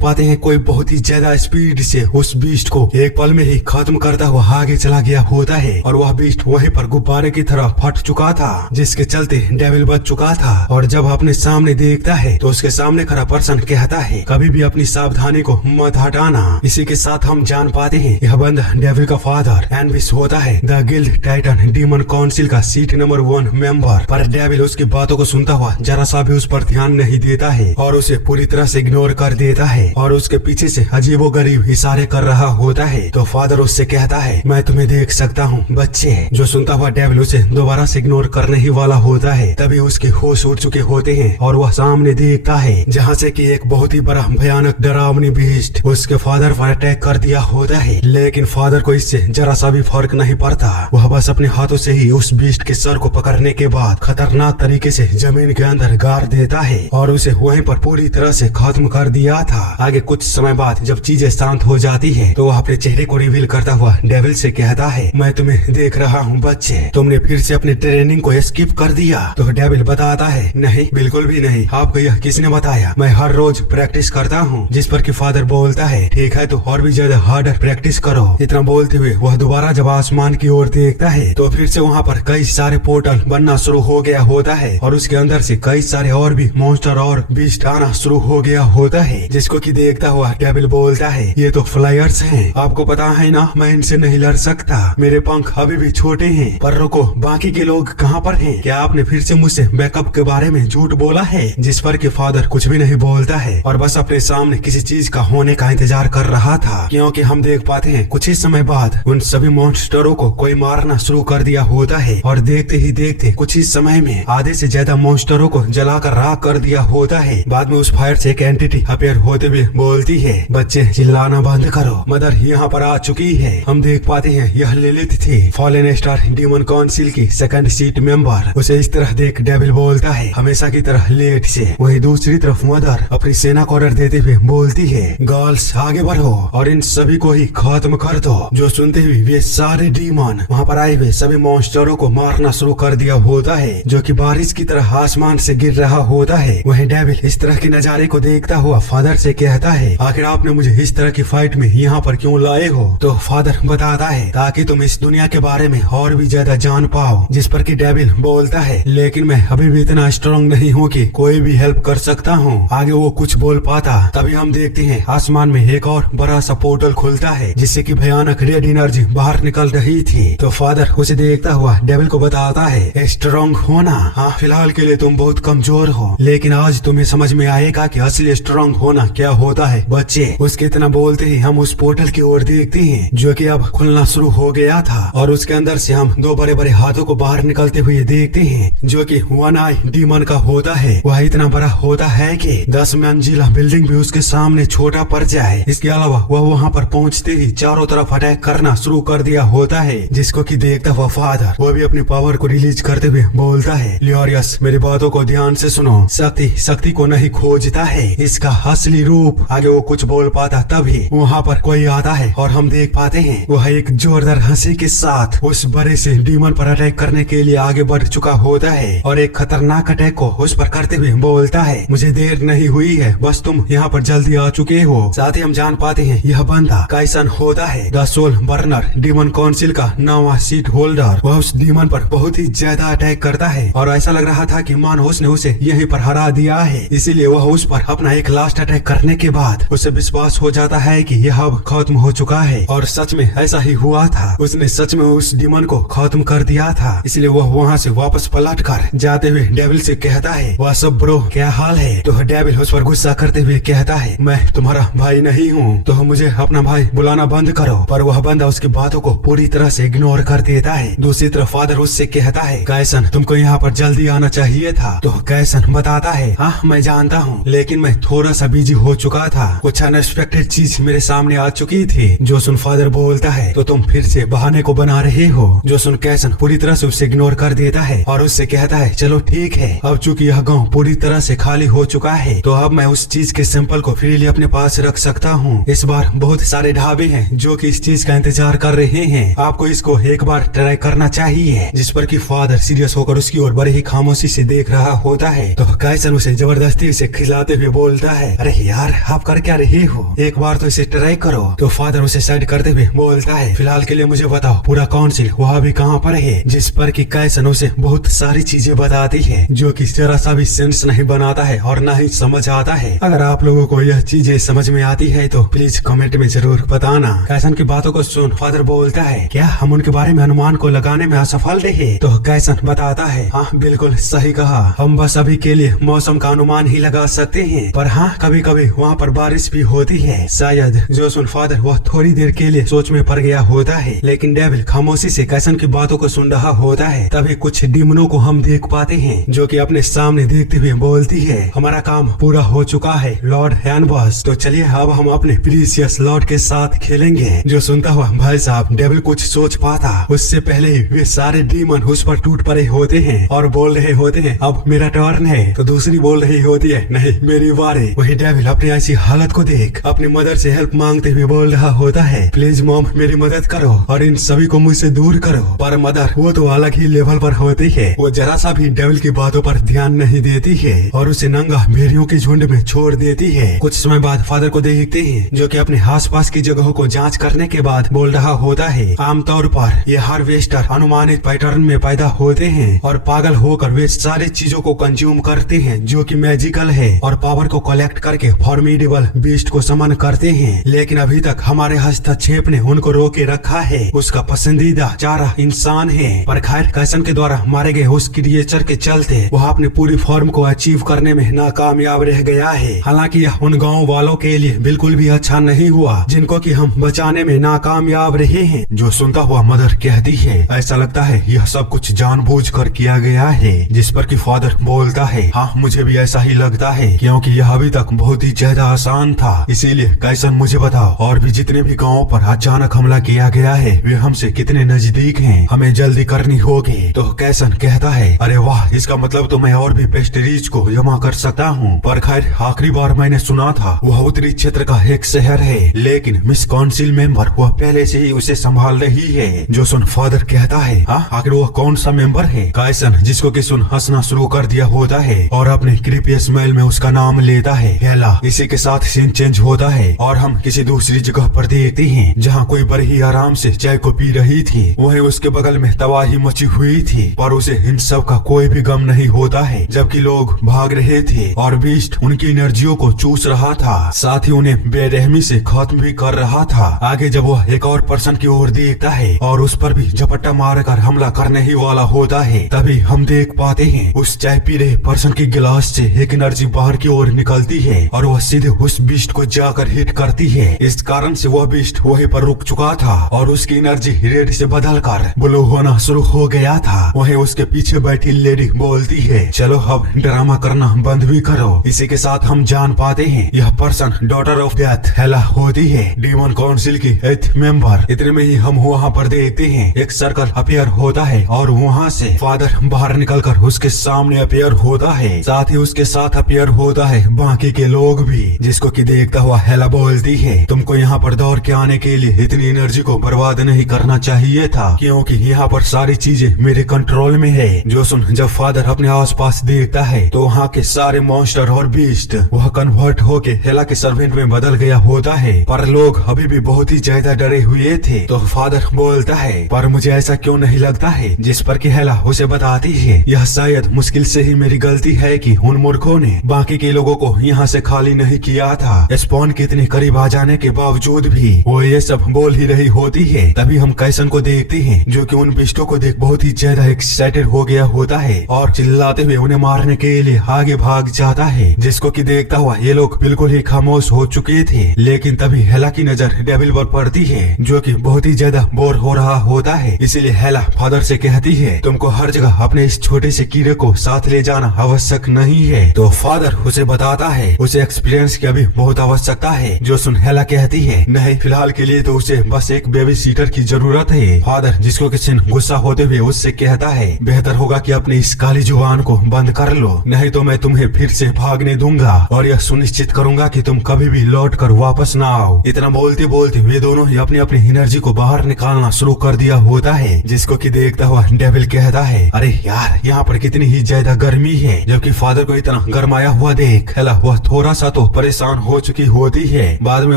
पाते हैं कोई बहुत ही ज्यादा स्पीड से उस बीस्ट को एक पल में ही खत्म करता हुआ आगे चला गया होता है और वह बीस्ट वहीं पर गुब्बारे की तरह फट चुका था, जिसके चलते डेविल बच चुका था। और जब अपने सामने देखता है तो उसके सामने खड़ा पर्सन कहता है कभी भी अपनी सावधानी को मत हटाना। इसी के साथ हम जान पाते हैं यह बंदा डेविल का फादर एनविस होता है, the guild Titan demon council का सीट नंबर 1 मेंबर। पर डेविल उसकी बातों को सुनता हुआ जरा सा भी उस पर ध्यान नहीं देता है और उसे पूरी तरह से इग्नोर कर देता है और उसके पीछे से अजीबोगरीब इशारे कर रहा होता है। तो फादर उससे कहता है मैं तुम्हें देख सकता हूँ बच्चे। जो सुनता हुआ डेविल उसे दोबारा से इग्नोर करने ही वाला होता है, तभी उसके होश उड़ चुके होते हैं और वह सामने देखता है जहाँ से कि एक बहुत ही बड़ा भयानक डरावनी बीस्ट उसके फादर पर अटैक कर दिया होता है। लेकिन फादर को इससे जरा सा भी फर्क नहीं पड़ता, वह बस अपने हाथों से ही उस बीस्ट के सर को पकड़ने के बाद खतरनाक तरीके से जमीन के अंदर गाड़ देता है और उसे वहीं पर पूरी तरह से खत्म कर दिया था। आगे कुछ समय बाद जब चीजें शांत हो जाती है तो वह अपने चेहरे को रिवील करता हुआ डेविल से कहता है, मैं तुम्हें देख रहा हूँ बच्चे, तुमने फिर से अपनी ट्रेनिंग को स्किप कर दिया। तो डेविल बताता है, नहीं बिल्कुल भी नहीं, आपको यह किसने बताया, मैं हर रोज प्रैक्टिस करता हूँ। जिस पर कि फादर बोलता है, ठीक है तो और भी ज्यादा हार्डर प्रैक्टिस करो। इतना बोलते हुए वह दोबारा जब आसमान की ओर देखता है तो फिर से वहाँ पर कई सारे पोर्टल बनना शुरू हो गया होता है और उसके अंदर से कई सारे और भी मॉन्स्टर और बीस्ट आना शुरू हो गया होता है, जिसको कि देखता हुआ डेविल बोलता है, ये तो फ्लायर्स हैं, आपको पता है ना मैं इनसे नहीं लड़ सकता, मेरे पंख अभी भी छोटे हैं। पर रुको, बाकी के लोग कहाँ पर हैं? क्या आपने फिर से मुझसे बैकअप के बारे में झूठ बोला है? जिस पर कि फादर कुछ भी नहीं बोलता है और बस अपने सामने किसी चीज का होने का इंतजार कर रहा था, क्योंकि हम देख पाते हैं कुछ ही समय बाद उन सभी मॉन्स्टरों को कोई मारना शुरू कर दिया होता है और देखते ही देखते कुछ ही समय में आधे से ज्यादा मॉन्स्टरों को जलाकर राख कर दिया होता है। बाद में उस फायर से एक एंटिटी अपेयर होते हुए बोलती है, बच्चे चिल्लाना बंद करो, मदर यहाँ पर आ चुकी है। हम देख पाते हैं यह लिलिथ थी, फॉलन स्टार डीमन काउंसिल की सेकंड सीट मेंबर। उसे इस तरह देख डेविल बोलता है, हमेशा की तरह लेट से। वही दूसरी तरफ मदर अपनी सेना को ऑर्डर देते हुए बोलती है, गर्ल्स आगे बढ़ो और इन सभी को ही खत्म कर दो। जो सुनते हुए वे सारे डीमन वहाँ पर आए हुए सभी मॉन्स्टरों को मारना शुरू कर दिया होता है, जो कि बारिश की तरह आसमान से गिर रहा होता है। वहीं डेविल इस तरह के नजारे को देखता हुआ फादर से कहता है, आखिर आपने मुझे इस तरह की फाइट में यहाँ पर क्यों लाए हो? तो फादर बताता है, ताकि तुम इस दुनिया के बारे में और भी ज्यादा जान पाओ। जिस पर कि डेविल बोलता है, लेकिन मैं अभी भी इतना स्ट्रॉन्ग नहीं हूँ कि कोई भी हेल्प कर सकता हूँ। आगे वो कुछ बोल पाता, तभी हम देखते हैं आसमान में एक और बड़ा सा पोर्टल खुलता है, जिससे कि भयानक रेड एनर्जी बाहर निकल रही थी। तो फादर उसे देखता हुआ डेविल को बताता है, स्ट्रॉन्ग होना, हाँ फिलहाल के लिए तुम बहुत कमजोर हो, लेकिन आज तुम्हें समझ में आएगा कि असली स्ट्रॉन्ग होना क्या होता है बच्चे। उसके इतना बोलते ही हम उस पोर्टल की ओर देखते हैं, जो कि अब खुलना शुरू हो गया था और उसके अंदर से हम दो बड़े बड़े हाथों को बाहर निकलते हुए देखते हैं, जो कि वन आई डीमन का होता है। वह इतना बड़ा होता है कि 10 मंजिला बिल्डिंग भी उसके सामने छोटा पड़ जाए। इसके अलावा वह वहाँ पर पहुँचते ही चारों तरफ अटैक करना शुरू कर दिया होता है, जिसको कि देखता हुआ फादर वो भी अपनी पावर को रिलीज करते हुए बोलता है, लियोरियस मेरी बातों को ध्यान से सुनो, शक्ति को नहीं खोजता है, इसका असली रूप। आगे वो कुछ बोल पाता तभी वहाँ पर कोई आता है और हम देख पाते हैं वह एक जोरदार हंसी के साथ उस बड़े से डीमन पर अटैक करने के लिए आगे बढ़ चुका होता है और एक खतरनाक अटैक को उस पर करते हुए बोलता है, मुझे देर नहीं हुई है, बस तुम यहाँ पर जल्दी आ चुके हो। साथ ही हम जान पाते हैं यह बंदा काइसन होता है, the soul burner demon council का 9वां सीट होल्डर। वह उस डीमन पर बहुत ही ज्यादा अटैक करता है और ऐसा लग रहा था कि मानो उसने उसे यहीं पर हरा दिया है, इसीलिए वह उस पर अपना एक लास्ट अटैक करने के बाद उसे विश्वास हो जाता है कि यह अब खत्म हो चुका है। और सच में ऐसा ही हुआ था, उसने सच में उस डीमन को खत्म कर दिया था। इसलिए वह वहाँ से वापस पलट कर जाते हुए डेविल से कहता है, वह सब ब्रो क्या हाल है? तो डेविल उस पर गुस्सा करते हुए कहता है, मैं तुम्हारा भाई नहीं हूँ, तो मुझे अपना भाई बुलाना बंद करो। पर वह बंदा उसकी बातों को पूरी तरह से इग्नोर कर देता है। दूसरी तरफ फादर उससे कहता है, काइसन तुमको यहाँ पर जल्दी आना चाहिए था। तो काइसन बताता है, हाँ मैं जानता हूँ, लेकिन मैं थोड़ा सा बिजी हो चुका था, कुछ अनएक्सपेक्टेड चीज मेरे सामने आ चुकी थी। जो सुन फादर बोलता है, तो तुम फिर से बहाने को बना रहे हो। जो सुन काइसन पूरी तरह से उसे इग्नोर कर देता है और उससे कहता है, चलो ठीक है, अब चूंकि यह गाँव पूरी तरह से खाली हो चुका है तो अब मैं उस चीज के सैंपल को फ्रीली अपने पास रख सकता हूँ। इस बार बहुत सारे ढाबे हैं जो कि इस चीज का इंतजार कर रहे हैं, आपको इसको एक बार ट्राई करना चाहिए। जिस पर कि फादर सीरियस होकर उसकी ओर बड़े ही खामोशी से देख रहा होता है। तो काइसन उसे जबरदस्ती से खिलाते हुए बोलता है, अरे यार आप कर क्या रहे हो, एक बार तो इसे ट्राई करो। तो फादर उसे साइड करते हुए बोलता है, फिलहाल के लिए मुझे बताओ पूरा काउंसिल वहाँ भी कहाँ पर है? जिस पर कि काइसन उसे बहुत सारी चीजें बताती है, जो कि जरा सा भी सेंस नहीं बनाता है और न ही समझ आता है। अगर आप लोगों को यह चीजें समझ में आती है तो प्लीज कमेंट में जरूर बताना। काइसन की बातों को सुन फादर बोलता है, क्या हम उनके बारे में अनुमान को लगाने में असफल रहे? तो काइसन बताता है, हाँ बिल्कुल सही कहा, हम बस अभी के लिए मौसम का अनुमान ही लगा सकते हैं, पर हाँ कभी कभी वहाँ पर बारिश भी होती है। शायद जो सुन फादर वह थोड़ी देर के लिए सोच में पड़ गया होता है, लेकिन डेविल खामोशी से काइसन की बातों को सुन रहा होता है। तभी कुछ डीमनों को हम देख पाते हैं, जो कि अपने सामने देखते हुए बोलती है, हमारा काम पूरा हो चुका है लॉर्ड एनबस, तो चलिए अब हम अपने प्रीसियस लॉर्ड के साथ खेलेंगे। जो सुनता हुआ भाई साहब डेविल कुछ सोच पाता उससे पहले ही वे सारे सारे डीमन उस पर टूट पड़े होते हैं और बोल रहे होते हैं अब मेरा टर्न है। तो दूसरी बोल रही होती है नहीं मेरी बारी। वही डेविल अपनी ऐसी हालत को देख अपनी मदर से हेल्प मांगते हुए बोल रहा होता है प्लीज मॉम मेरी मदद करो और इन सभी को मुझसे दूर करो। पर मदर वो तो अलग ही लेवल पर होती है, वो जरा सा भी डेविल की बातों पर ध्यान नहीं देती है और उसे नंगा भेड़ियों के झुंड में छोड़ देती है। कुछ समय बाद फादर को देखते हैं जो कि अपने आसपास की जगहों को जांच करने के बाद बोल रहा होता है आमतौर पर ये हार्वेस्टर अनुमानित पैटर्न में पैदा होते हैं और पागल होकर वे सारी चीजों को कंज्यूम करते हैं जो कि मैजिकल है और पावर को कलेक्ट करके फॉर्मिडेबल बीस्ट को समन करते हैं। लेकिन अभी तक हमारे हस्तक्षेप ने उनको रोके रखा है। उसका पसंदीदा चारा इंसान है, पर खैर कैसन के द्वारा मारे गए उस क्रिएचर के चलते वह अपनी पूरी फॉर्म को अचीव करने में नाकामयाब रह गया है। हालांकि यह उन गाँव वालों के लिए बिल्कुल भी अच्छा नहीं हुआ जिनको कि हम बचाने में नाकामयाब रहे हैं। जो सुनता हुआ मदर कहती है ऐसा लगता है यह सब कुछ जानबूझकर किया गया है। जिस पर कि फादर बोलता है हाँ मुझे भी ऐसा ही लगता है क्योंकि यह अभी तक बहुत ही ज्यादा आसान था। इसीलिए कैसन मुझे बताओ और भी जितने भी गाँव पर अचानक हमला किया गया है वे हमसे कितने नजदीक हैं, हमें जल्दी करनी होगी। तो कैसन कहता है अरे वाह इसका मतलब तो मैं और भी पेस्ट्रीज को जमा कर सकता हूँ। पर खैर आखिरी बार मैंने सुना था वह उत्तरी क्षेत्र का एक शहर है लेकिन मिस काउंसिल मेंबर वह पहले से ही उसे संभाल रही है। जो सुन फादर कहता है हाँ आखिर वह कौन सा मेंबर है। कैसन जिसको कि सुन हंसना शुरू कर दिया होता है और अपने क्रीपी स्माइल में उसका नाम लेता है हेला। इसी के साथ सीन चेंज होता है और हम किसी दूसरी जगह पर देखते हैं जहाँ कोई बड़े ही आराम से चाय को पी रही थी। वहीं उसके बगल में तबाही मची हुई थी पर उसे इन सब का कोई भी गम नहीं होता है। जबकि लोग भाग रहे थे और बीस्ट उनकी एनर्जियों को चूस रहा था, साथ ही उन्हें बेरहमी से खत्म भी कर रहा था। आगे जब वह एक और पर्सन की ओर देखता है और उस पर भी झपट्टा मारकर हमला करने ही वाला होता है तभी हम देख पाते हैं उस चाय पी रहे पर्सन के गिलास से एक एनर्जी बाहर की ओर निकलती है और वह सीधे उस बीस्ट को जाकर हिट करती है। इस कारण से वह बीस्ट वहीं पर रुक चुका था और उसकी एनर्जी रेड से बदलकर ब्लू होना शुरू हो गया था। वहीं उसके पीछे बैठी लेडी बोलती है चलो अब ड्रामा करना बंद भी करो। इसी के साथ हम जान पाते हैं यह पर्सन डॉटर ऑफ डेथ हेला होती है, डीमन काउंसिल की 8th मेंबर। इतने में ही हम वहाँ पर देखते हैं एक सर्कल अपीयर होता है और वहाँ से फादर बाहर निकलकर उसके सामने अपीयर होता है। साथ ही उसके साथ अपीयर होता है बाकी के लोग भी, जिसको कि देखता हुआ हेला बोलती है तुमको यहाँ पर दौड़ के आने के लिए इतनी एनर्जी को बर्बाद नहीं करना चाहिए था क्योंकि यहाँ पर सारी चीजें मेरे कंट्रोल में है। जो सुन जब फादर अपने आसपास देखता है तो वहाँ के सारे मॉन्स्टर और बीस्ट वह कन्वर्ट होके हेला के सर्वेंट में बदल गया होता है। पर लोग अभी भी बहुत ही ज्यादा डरे हुए थे। तो फादर बोलता है पर मुझे ऐसा क्यों नहीं लगता है। जिस पर कि हेला उसे बताती है यह शायद मुश्किल से ही मेरी गलती है कि उन मूर्खों ने बाकी के लोगों को यहाँ से खाली नहीं किया था। स्पॉन के इतने करीब आ जाने के बावजूद भी वो ये सब बोल ही रही होती है। तभी हम कैसन को देखते हैं जो कि उन बिस्टों को देख बहुत ही ज्यादा एक्साइटेड हो गया होता है और चिल्लाते हुए उन्हें मारने के लिए आगे भाग जाता है। जिसको कि देखता हुआ ये लोग बिल्कुल ही खामोश हो चुके थे। लेकिन तभी हेला की नजर डेविल पर पड़ती है जो कि बहुत ही ज्यादा बोर हो रहा होता है। इसीलिए हेला फादर से कहती है तुमको हर जगह अपने इस छोटे से कीड़े को साथ ले जाना आवश्यक नहीं है। तो फादर उसे बताता है उसे एक्सपीरियंस की अभी बहुत आवश्यकता है। जो सुन हेला कहती है नहीं फिलहाल के लिए तो उसे बस एक बेबी सीटर की जरूरत है। फादर जिसको कि गुस्सा होते हुए उससे कहता है बेहतर होगा कि अपनी इस काली जुबान को बंद कर लो, नहीं तो मैं तुम्हें फिर से भागने दूंगा और यह सुनिश्चित करूंगा कि तुम कभी भी लौट कर वापस ना आओ। इतना बोलते बोलते वे दोनों ही अपनी अपनी एनर्जी को बाहर निकालना शुरू कर दिया होता है। जिसको कि देखता हुआ डेविल कहता है अरे यार यहाँ पर कितनी ही ज्यादा गर्मी है। जबकि फादर को इतना गर्माया हुआ देख हेला वह थोड़ा सा तो परेशान हो चुकी होती है। बाद में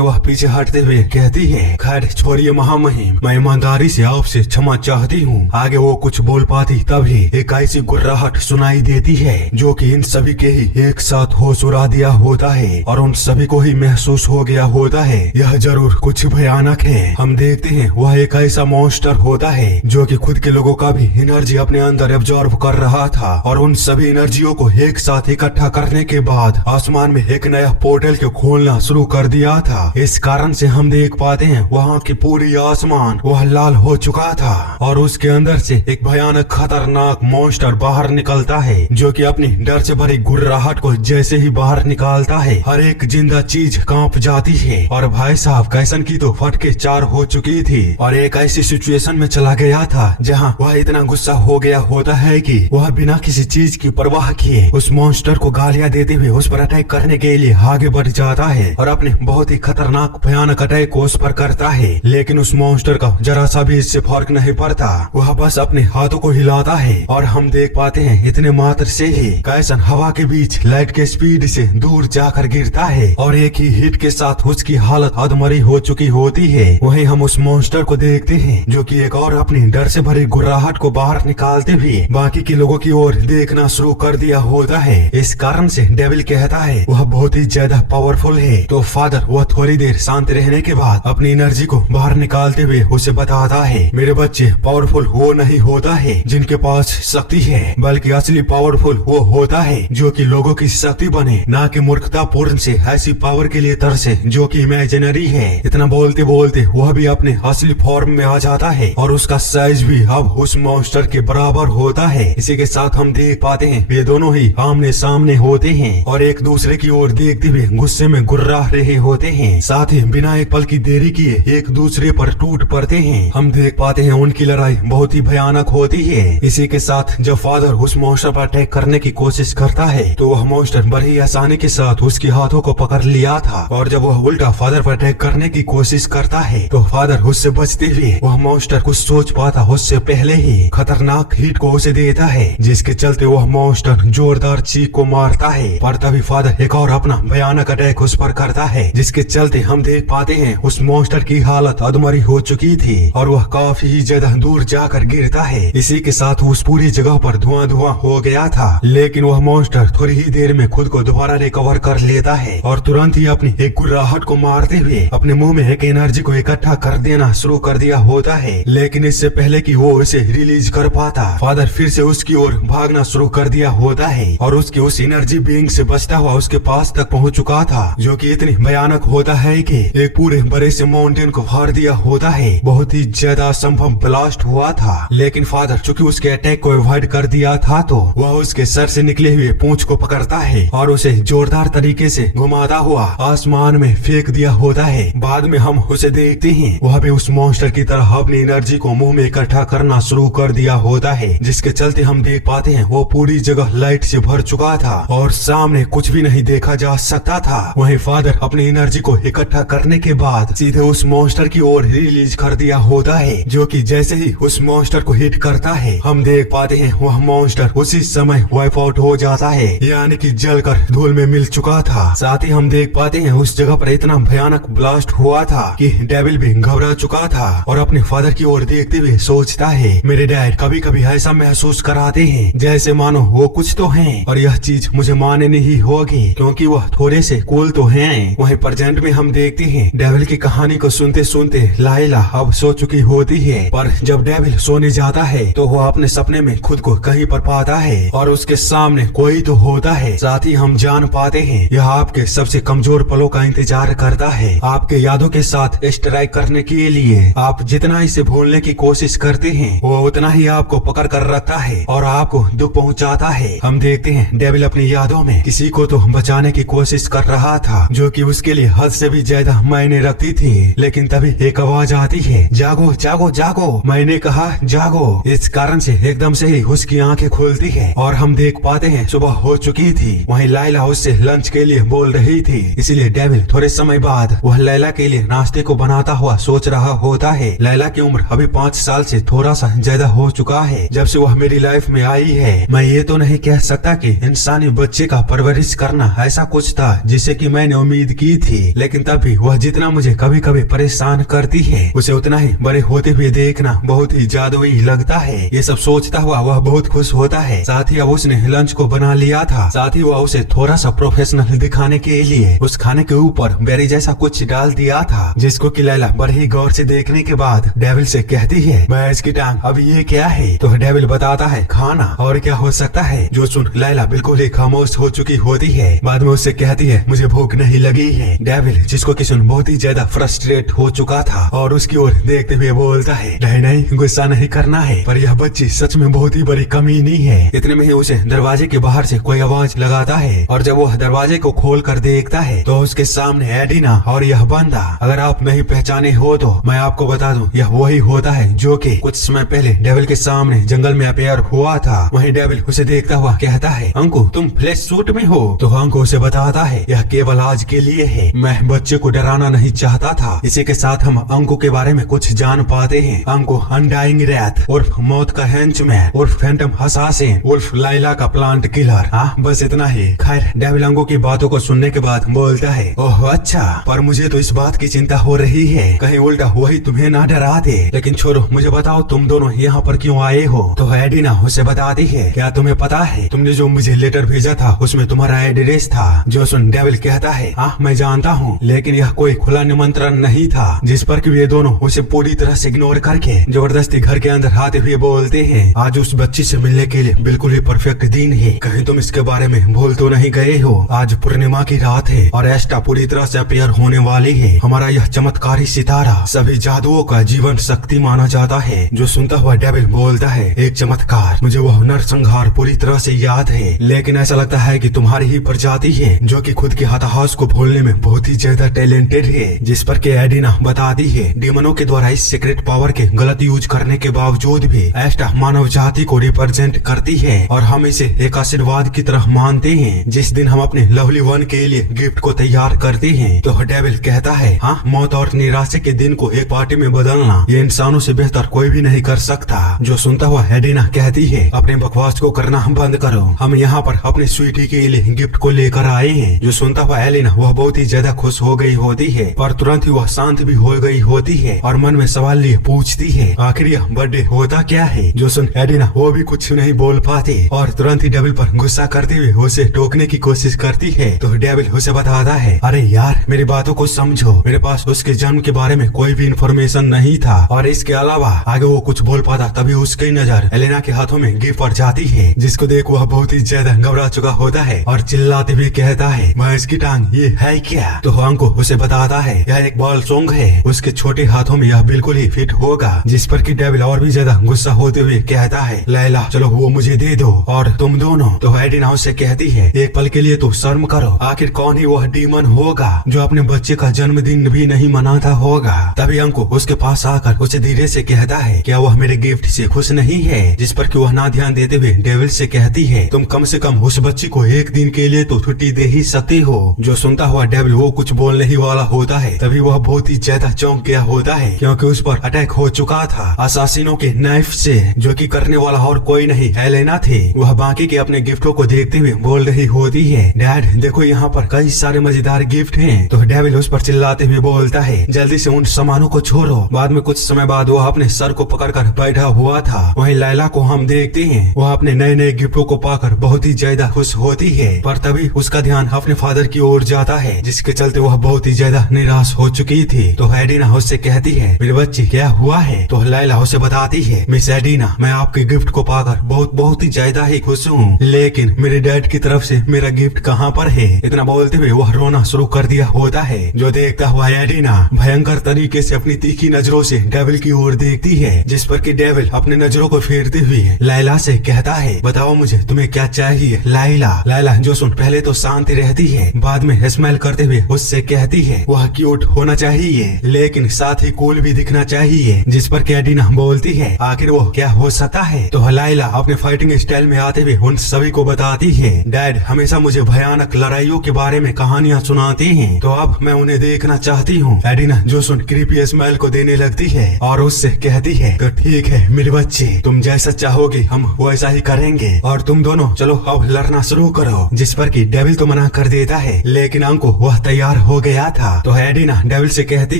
वह पीछे हटते हुए कहती है खैर छोड़िए महामहिम, मैं ईमानदारी से आपसे क्षमा चाहती हूँ। आगे वो कुछ बोल पाती तभी एक ऐसी गुर्राहट सुनाई देती है जो कि इन सभी के ही एक साथ होश उड़ा दिया होता है और उन सभी को ही महसूस हो गया होता है यह जरूर कुछ भयानक है। हम देखते हैं वह एक ऐसा मॉन्स्टर होता है जो कि खुद के लोगों का भी एनर्जी अपने अंदर एब्जॉर्ब कर रहा था और उन सभी एनर्जियों को एक साथ इकट्ठा करने के बाद आसमान में एक नया पोर्टल को खोलना शुरू कर दिया था। इस कारण से हम देख पाते हैं वहाँ की पूरी आसमान वह लाल हो चुका था और उसके अंदर से एक भयानक खतरनाक मॉन्स्टर बाहर निकलता है जो कि अपनी डर से भरी गुर्राहट को जैसे ही बाहर निकालता है हर एक जिंदा चीज कांप जाती है। और भाई साहब कैसन की तो फटके 4 हो चुकी थी और एक ऐसी सिचुएशन में चला गया था जहाँ वह इतना गुस्सा हो गया होता है कि वह बिना किसी चीज की परवाह किए उस मॉन्स्टर को गालियां देते हुए उस पर अटैक करने के लिए आगे बढ़ जाता है और अपने बहुत ही खतरनाक भयानक अटैक को उस पर करता है। लेकिन उस मॉन्स्टर का जरा सा भी इससे फर्क नहीं पड़ता, वह बस अपने हाथों को हिलाता है और हम देख पाते हैं इतने मात्र से ही कैसन हवा के बीच लाइट के स्पीड से दूर जाकर गिरता है और एक ही हिट के साथ उसकी हालत अधमरी हो चुकी होती है। वहीं हम उस मॉन्स्टर को देखते हैं जो कि एक और अपनी डर से भरी गुर्राहट को बाहर निकालते हुए बाकी के लोगों की ओर देखना शुरू कर दिया होता है। इस कारण से डेविल कहता है वह बहुत ही ज्यादा पावरफुल है। तो फादर वह थोड़ी देर शांत रहने के बाद अपनी एनर्जी को बाहर निकालते हुए उसे बताता है, मेरे बच्चे, पावरफुल वो नहीं होता है जिनके पास शक्ति है, बल्कि असली पावरफुल वो होता है जो कि लोगों की शक्ति बने, ना कि मूर्खतापूर्ण से ऐसी पावर के लिए तरसे जो कि इमेजिनरी है। इतना बोलते बोलते वह भी अपने असली फॉर्म में आ जाता है और उसका साइज भी अब उस मॉन्स्टर के बराबर होता है। इसी के साथ हम देख पाते हैं ये दोनों ही आमने सामने होते हैं और एक दूसरे की ओर देखते हुए गुस्से में गुर्रा रहे होते हैं। साथ ही बिना एक पल की देरी किए एक दूसरे पर टूट पड़ते हैं। हम देख पाते हैं उनकी लड़ाई बहुत ही भयानक होती है। इसी के साथ जब फादर उस मॉन्स्टर पर अटैक करने की कोशिश करता है तो वह मॉन्स्टर बड़ी आसानी के साथ उसके हाथों को पकड़ लिया था और जब वह उल्टा फादर पर अटैक करने की कोशिश करता है तो फादर उससे बचते हुए वह मॉन्स्टर कुछ सोच पाता उससे पहले ही खतरनाक हिट को उसे देता है, जिसके चलते वह मॉन्स्टर जोरदार चीख को मारता है। पर तभी फादर एक और अपना भयानक अटैक उस पर करता है, जिसके चलते हम देख पाते हैं उस मॉन्स्टर की हालत अधमरी हो चुकी थी और वह काफी ही ज्यादा दूर जाकर गिरता है। इसी के साथ उस पूरी जगह पर धुआं धुआं हो गया था, लेकिन वह मॉन्स्टर थोड़ी ही देर में खुद को दोबारा रिकवर कर लेता है और तुरंत ही अपनी एक गुर्राहट को मारते हुए अपने मुंह में एक एनर्जी को इकट्ठा कर देना शुरू कर दिया होता है। लेकिन इससे पहले कि वो इसे रिलीज कर पाता, फादर फिर से उसकी ओर भागना शुरू कर दिया होता है और उसकी उस एनर्जी बीइंग से बचता हुआ उसके पास तक पहुंच चुका था, जो कि इतनी भयानक होता है कि एक पूरे बड़े से माउंटेन को फाड़ दिया होता है। बहुत ही ज्यादा असंभव ब्लास्ट हुआ था, लेकिन फादर चूंकि उसके अटैक को अवॉइड कर दिया था तो वह उसके सर से निकले हुए पूंछ को पकड़ता है और उसे जोरदार तरीके से घुमाता हुआ आसमान में फेंक दिया होता है। बाद में हम उसे देखते हैं वह भी उस मॉन्स्टर की तरह अपनी एनर्जी को मुंह में इकट्ठा करना शुरू कर दिया होता है, जिसके चलते हम देख पाते हैं वो पूरी जगह लाइट से भर चुका था और सामने कुछ भी नहीं देखा जा सकता था। वहीं फादर अपनी एनर्जी को इकट्ठा करने के बाद सीधे उस मॉन्स्टर की ओर रिलीज कर दिया होता है, जो कि जैसे ही उस मॉन्स्टर को हिट करता है हम देख पाते हैं वह मॉन्स्टर उसी समय वाइप आउट हो जाता है, यानी कि जलकर धूल में मिल चुका था। साथ ही हम देख पाते हैं उस जगह पर इतना भयानक ब्लास्ट हुआ था कि डेविल भी घबरा चुका था और अपने फादर की ओर देखते हुए सोचता है, मेरे डैड कभी कभी ऐसा महसूस कराते हैं जैसे मानो वो कुछ तो हैं और यह चीज मुझे माननी ही होगी क्योंकि वह थोड़े से कूल तो हैं। वहीं प्रेजेंट में हम देखते हैं डेविल की कहानी को सुनते सुनते लाइला अब सो चुकी होती है, पर जब डेविल सोने जाता है तो वह अपने सपने में खुद को कहीं पर पाता है और उसके सामने कोई तो होता है। साथ ही हम जान पाते हैं यह आपके सबसे कमजोर पलों का इंतजार करता है, आपके यादों के साथ स्ट्राइक करने के लिए। आप जितना इसे भूलने की कोशिश करते हैं वो उतना ही आपको पकड़ कर रखता है और आपको दुख पहुंचाता है। हम देखते हैं डेविल अपनी यादों में किसी को तो बचाने की कोशिश कर रहा था जो कि उसके लिए हद से भी ज्यादा मायने रखती थी, लेकिन तभी एक आवाज आती है, जागो जागो जागो। मैंने कहा जागो। इस कारण से एकदम से ही उसकी आंखें खुलती है और हम देख पाते हैं सुबह हो चुकी थी। वहीं लाइला उससे लंच के लिए बोल रही थी, इसीलिए डेविल थोड़े समय बाद वह लैला के लिए नाश्ते को बनाता हुआ सोच रहा होता है। लैला की उम्र अभी 5 साल से थोड़ा सा ज्यादा हो चुका है जब से वह मेरी लाइफ में आई है। मैं ये तो नहीं कह सकता कि इंसानी बच्चे का परवरिश करना ऐसा कुछ था जिसे कि मैंने उम्मीद की थी, लेकिन तब भी वह जितना मुझे कभी कभी परेशान करती है उसे उतना ही बड़े होते हुए देखना बहुत ही जादुई लगता है। ये सब सोचता हुआ वह बहुत खुश होता है। साथ ही अब उसने लंच को बना लिया था, साथ ही वह उसे थोड़ा सा प्रोफेशनल दिखाने के लिए उस खाने के ऊपर बेरी जैसा कुछ डाल दिया था, जिसको कि लैला बड़े ही गौर से देखने के बाद डेविल से कहती है, भैंस की टांग, अब ये क्या है? तो डेविल बताता है, खाना। और क्या हो सकता है? जो सुन लैला बिल्कुल ही खामोश हो चुकी होती है। बाद में उससे कहती है, मुझे भूख नहीं लगी है। डेविल जिसको कि सुन बहुत ही ज्यादा फ्रस्ट्रेट हो चुका था और उसकी ओर देखते हुए बोलता है, नहीं गुस्सा नहीं करना है, पर यह बच्ची सच में बहुत ही बड़ी कमीनी है। इतने में ही उसे दरवाजे के बाहर से कोई आवाज लगाता है और जब वह दरवाजे को खोल कर देखता है तो उसके सामने एडिना और यह बंदा। अगर आप नहीं पहचाने हो तो मैं आपको बता दूं, यह वही होता है जो कि कुछ समय पहले डेविल के सामने जंगल में अपेयर हुआ था। वहीं डेविल उसे देखता हुआ कहता है, अंकु तुम फ्लैश सूट में हो। तो अंकु उसे बताता है, यह केवल आज के लिए है, मैं बच्चे को डराना नहीं चाहता था। इसी के साथ हम अंकु के बारे में कुछ जान पाते हैं। अंकु अनडाइंग रैथ उर्फ मौत का हेंचमैन उर्फ फैंटम असासिन उर्फ लाइला का प्लांट किलर। हाँ बस इतना ही। खैर डेविल अंकु की बातों को सुनने के बाद बोलता है, ओह अच्छा, पर मुझे तो इस बात की चिंता हो रही है कहीं उल्टा वही तुम्हें ना डरा दे। लेकिन छोड़ो, मुझे बताओ तुम दोनों यहाँ पर क्यों आए हो। तो एडिना उसे बताती है, क्या तुम्हें पता है तुमने जो मुझे लेटर भेजा था उसमें तुम्हारा एड्रेस था। जो सुन डेविल कहता है, हाँ मैं जानता हूँ, लेकिन यह कोई खुला निमंत्रण नहीं था। जिस पर कि वे दोनों उसे पूरी तरह से इग्नोर करके जबरदस्ती घर के अंदर आते हुए बोलते हैं, आज उस बच्ची से मिलने के लिए बिल्कुल ही परफेक्ट दिन है, कहीं तुम इसके बारे में भूल तो नहीं गए हो। आज पूर्णिमा की रात है और एस्टा पूरी तरह से अपेयर होने वाली है। हमारा यह चमत्कारी सितारा सभी जादुओं का जीवन शक्ति माना जाता है। जो सुनता हुआ डेविल बोलता है, एक चमत्कार, मुझे वह नरसंहार पूरी तरह से याद है, लेकिन ऐसा लगता है कि तुम्हारी ही प्रजाति है जो कि खुद के हताहत को भूलने में बहुत ही ज्यादा टैलेंटेड है। जिस पर के एडिना बताती है, डीमनों के द्वारा इस सीक्रेट पावर के गलत यूज करने के बावजूद भी एस्टा मानव जाति को रिप्रेजेंट करती है और हम इसे एक आशीर्वाद की तरह मानते हैं। जिस दिन हम अपने लवली वन के लिए गिफ्ट को तैयार करते हैं तो डेविल कहता है, हाँ मौत और निराशा के दिन को एक पार्टी में बदलना ये इंसानों से बेहतर कोई भी नहीं कर सकता। जो सुनता हुआ एडिना कहती है, अपने बकवास को करना बंद करो, हम यहाँ पर अपने स्वीटी के लिए गिफ्ट को लेकर आए हैं। जो सुनता हुआ एलिना वह बहुत ही ज्यादा खुश हो गई होती है, पर तुरंत ही वह शांत भी हो गई होती है और मन में सवाल लिए पूछती है, आखिर यह बर्थडे होता क्या है। जो सुन एडिना वो भी कुछ नहीं बोल पाती और तुरंत ही डेविल पर गुस्सा करते हुए उसे टोकने की कोशिश करती है। तो डेविल उसे बताता है, अरे यार मेरी बातों को समझो, मेरे पास उसके जन्म के बारे में कोई भी इंफॉर्मेशन नहीं था और इसके अलावा आगे वो कुछ बोल पाता तभी उसकी नजर एलेना के हाथों में गिफ्ट पर जाती है, जिसको देख वह बहुत ही ज्यादा घबरा चुका होता है और चिल्लाते हुए कहता है, भैंस की टांग ये है क्या। तो अंको उसे बताता है, यह एक बॉल सॉन्ग है, उसके छोटे हाथों में यह बिल्कुल ही फिट होगा। जिस पर कि डेविल और भी ज्यादा गुस्सा होते हुए कहता है, लैला चलो वो मुझे दे दो और तुम दोनों। तो एडिना उससे कहती है, एक पल के लिए तो शर्म करो, आखिर कौन ही वह डीमन होगा जो अपने बच्चे का जन्मदिन भी नहीं मनाता होगा। तभी अंको उसके पास आकर उसे धीरे से कहता है, क्या वह मेरे गिफ्ट से खुश नहीं है। जिस पर कि वह ना ध्यान देते हुए डेविल से कहती है, तुम कम से कम उस बच्ची को एक दिन के लिए तो छुट्टी दे ही सकते हो। जो सुनता हुआ डेविल वो कुछ बोलने ही वाला होता है तभी वह बहुत ही ज्यादा चौंक गया होता है, क्योंकि उस पर अटैक हो चुका था असासिनों के नाइफ से, जो कि करने वाला और कोई नहीं एलेना थे। वह बाकी के अपने गिफ्टों को देखते हुए बोल रही होती है, डैड देखो यहाँ पर कई सारे मजेदार गिफ्ट हैं। तो डेविल उस पर चिल्लाते हुए बोलता है, जल्दी से उन सामानों को छोड़ो। बाद में कुछ समय बाद वह अपने सर को पकड़कर बैठा हुआ था। वहीं लैला को हम देखते हैं, वह अपने नए नए गिफ्टों को पाकर बहुत ही ज्यादा खुश होती है, पर तभी उसका ध्यान अपने फादर की ओर जाता है, जिसके चलते वह बहुत ही ज्यादा निराश हो चुकी थी। तो एडिना उससे कहती है, मेरे बच्चे क्या हुआ है। तो लैला उसे बताती है, मिस एडिना मैं आपके गिफ्ट को पाकर बहुत ही ज्यादा ही खुश हूँ, लेकिन मेरे डैड की तरफ से मेरा गिफ्ट कहाँ पर है। इतना बोलते हुए वह रोना शुरू कर दिया होता है। जो देखता हुआ एडिना भयंकर तरीके से अपनी तीखी नजरों से डेविल की ओर देखती है, जिस पर कि डेविल अपने नजरों को फेरते हुए लैला से कहता है, बताओ मुझे तुम्हें क्या चाहिए लैला। लैला जो सुन पहले तो शांति रहती है, बाद में स्माइल करते हुए उससे कहती है, वह क्यूट होना चाहिए लेकिन साथ ही कूल भी दिखना चाहिए। जिस पर कि एडिना बोलती है, आखिर वो क्या हो सकता है। तो लैला अपने फाइटिंग स्टाइल में आते हुए उन सभी को बताती है, डैड हमेशा मुझे भयानक लड़ाइयों के बारे में कहानियाँ सुनाते हैं, तो अब मैं उन्हें देखना चाहती हूँ। एडिना जो सुन क्रीपी स्माइल को देने लगती है और उससे कहती है, तो ठीक है मेरे बच्चे, तुम जैसा चाहोगे हम वैसा ही करेंगे और तुम दोनों चलो अब लड़ना शुरू करो। जिस पर कि डेविल तो मना कर देता है, लेकिन अंको वह तैयार हो गया था। तो एडिना डेविल से कहती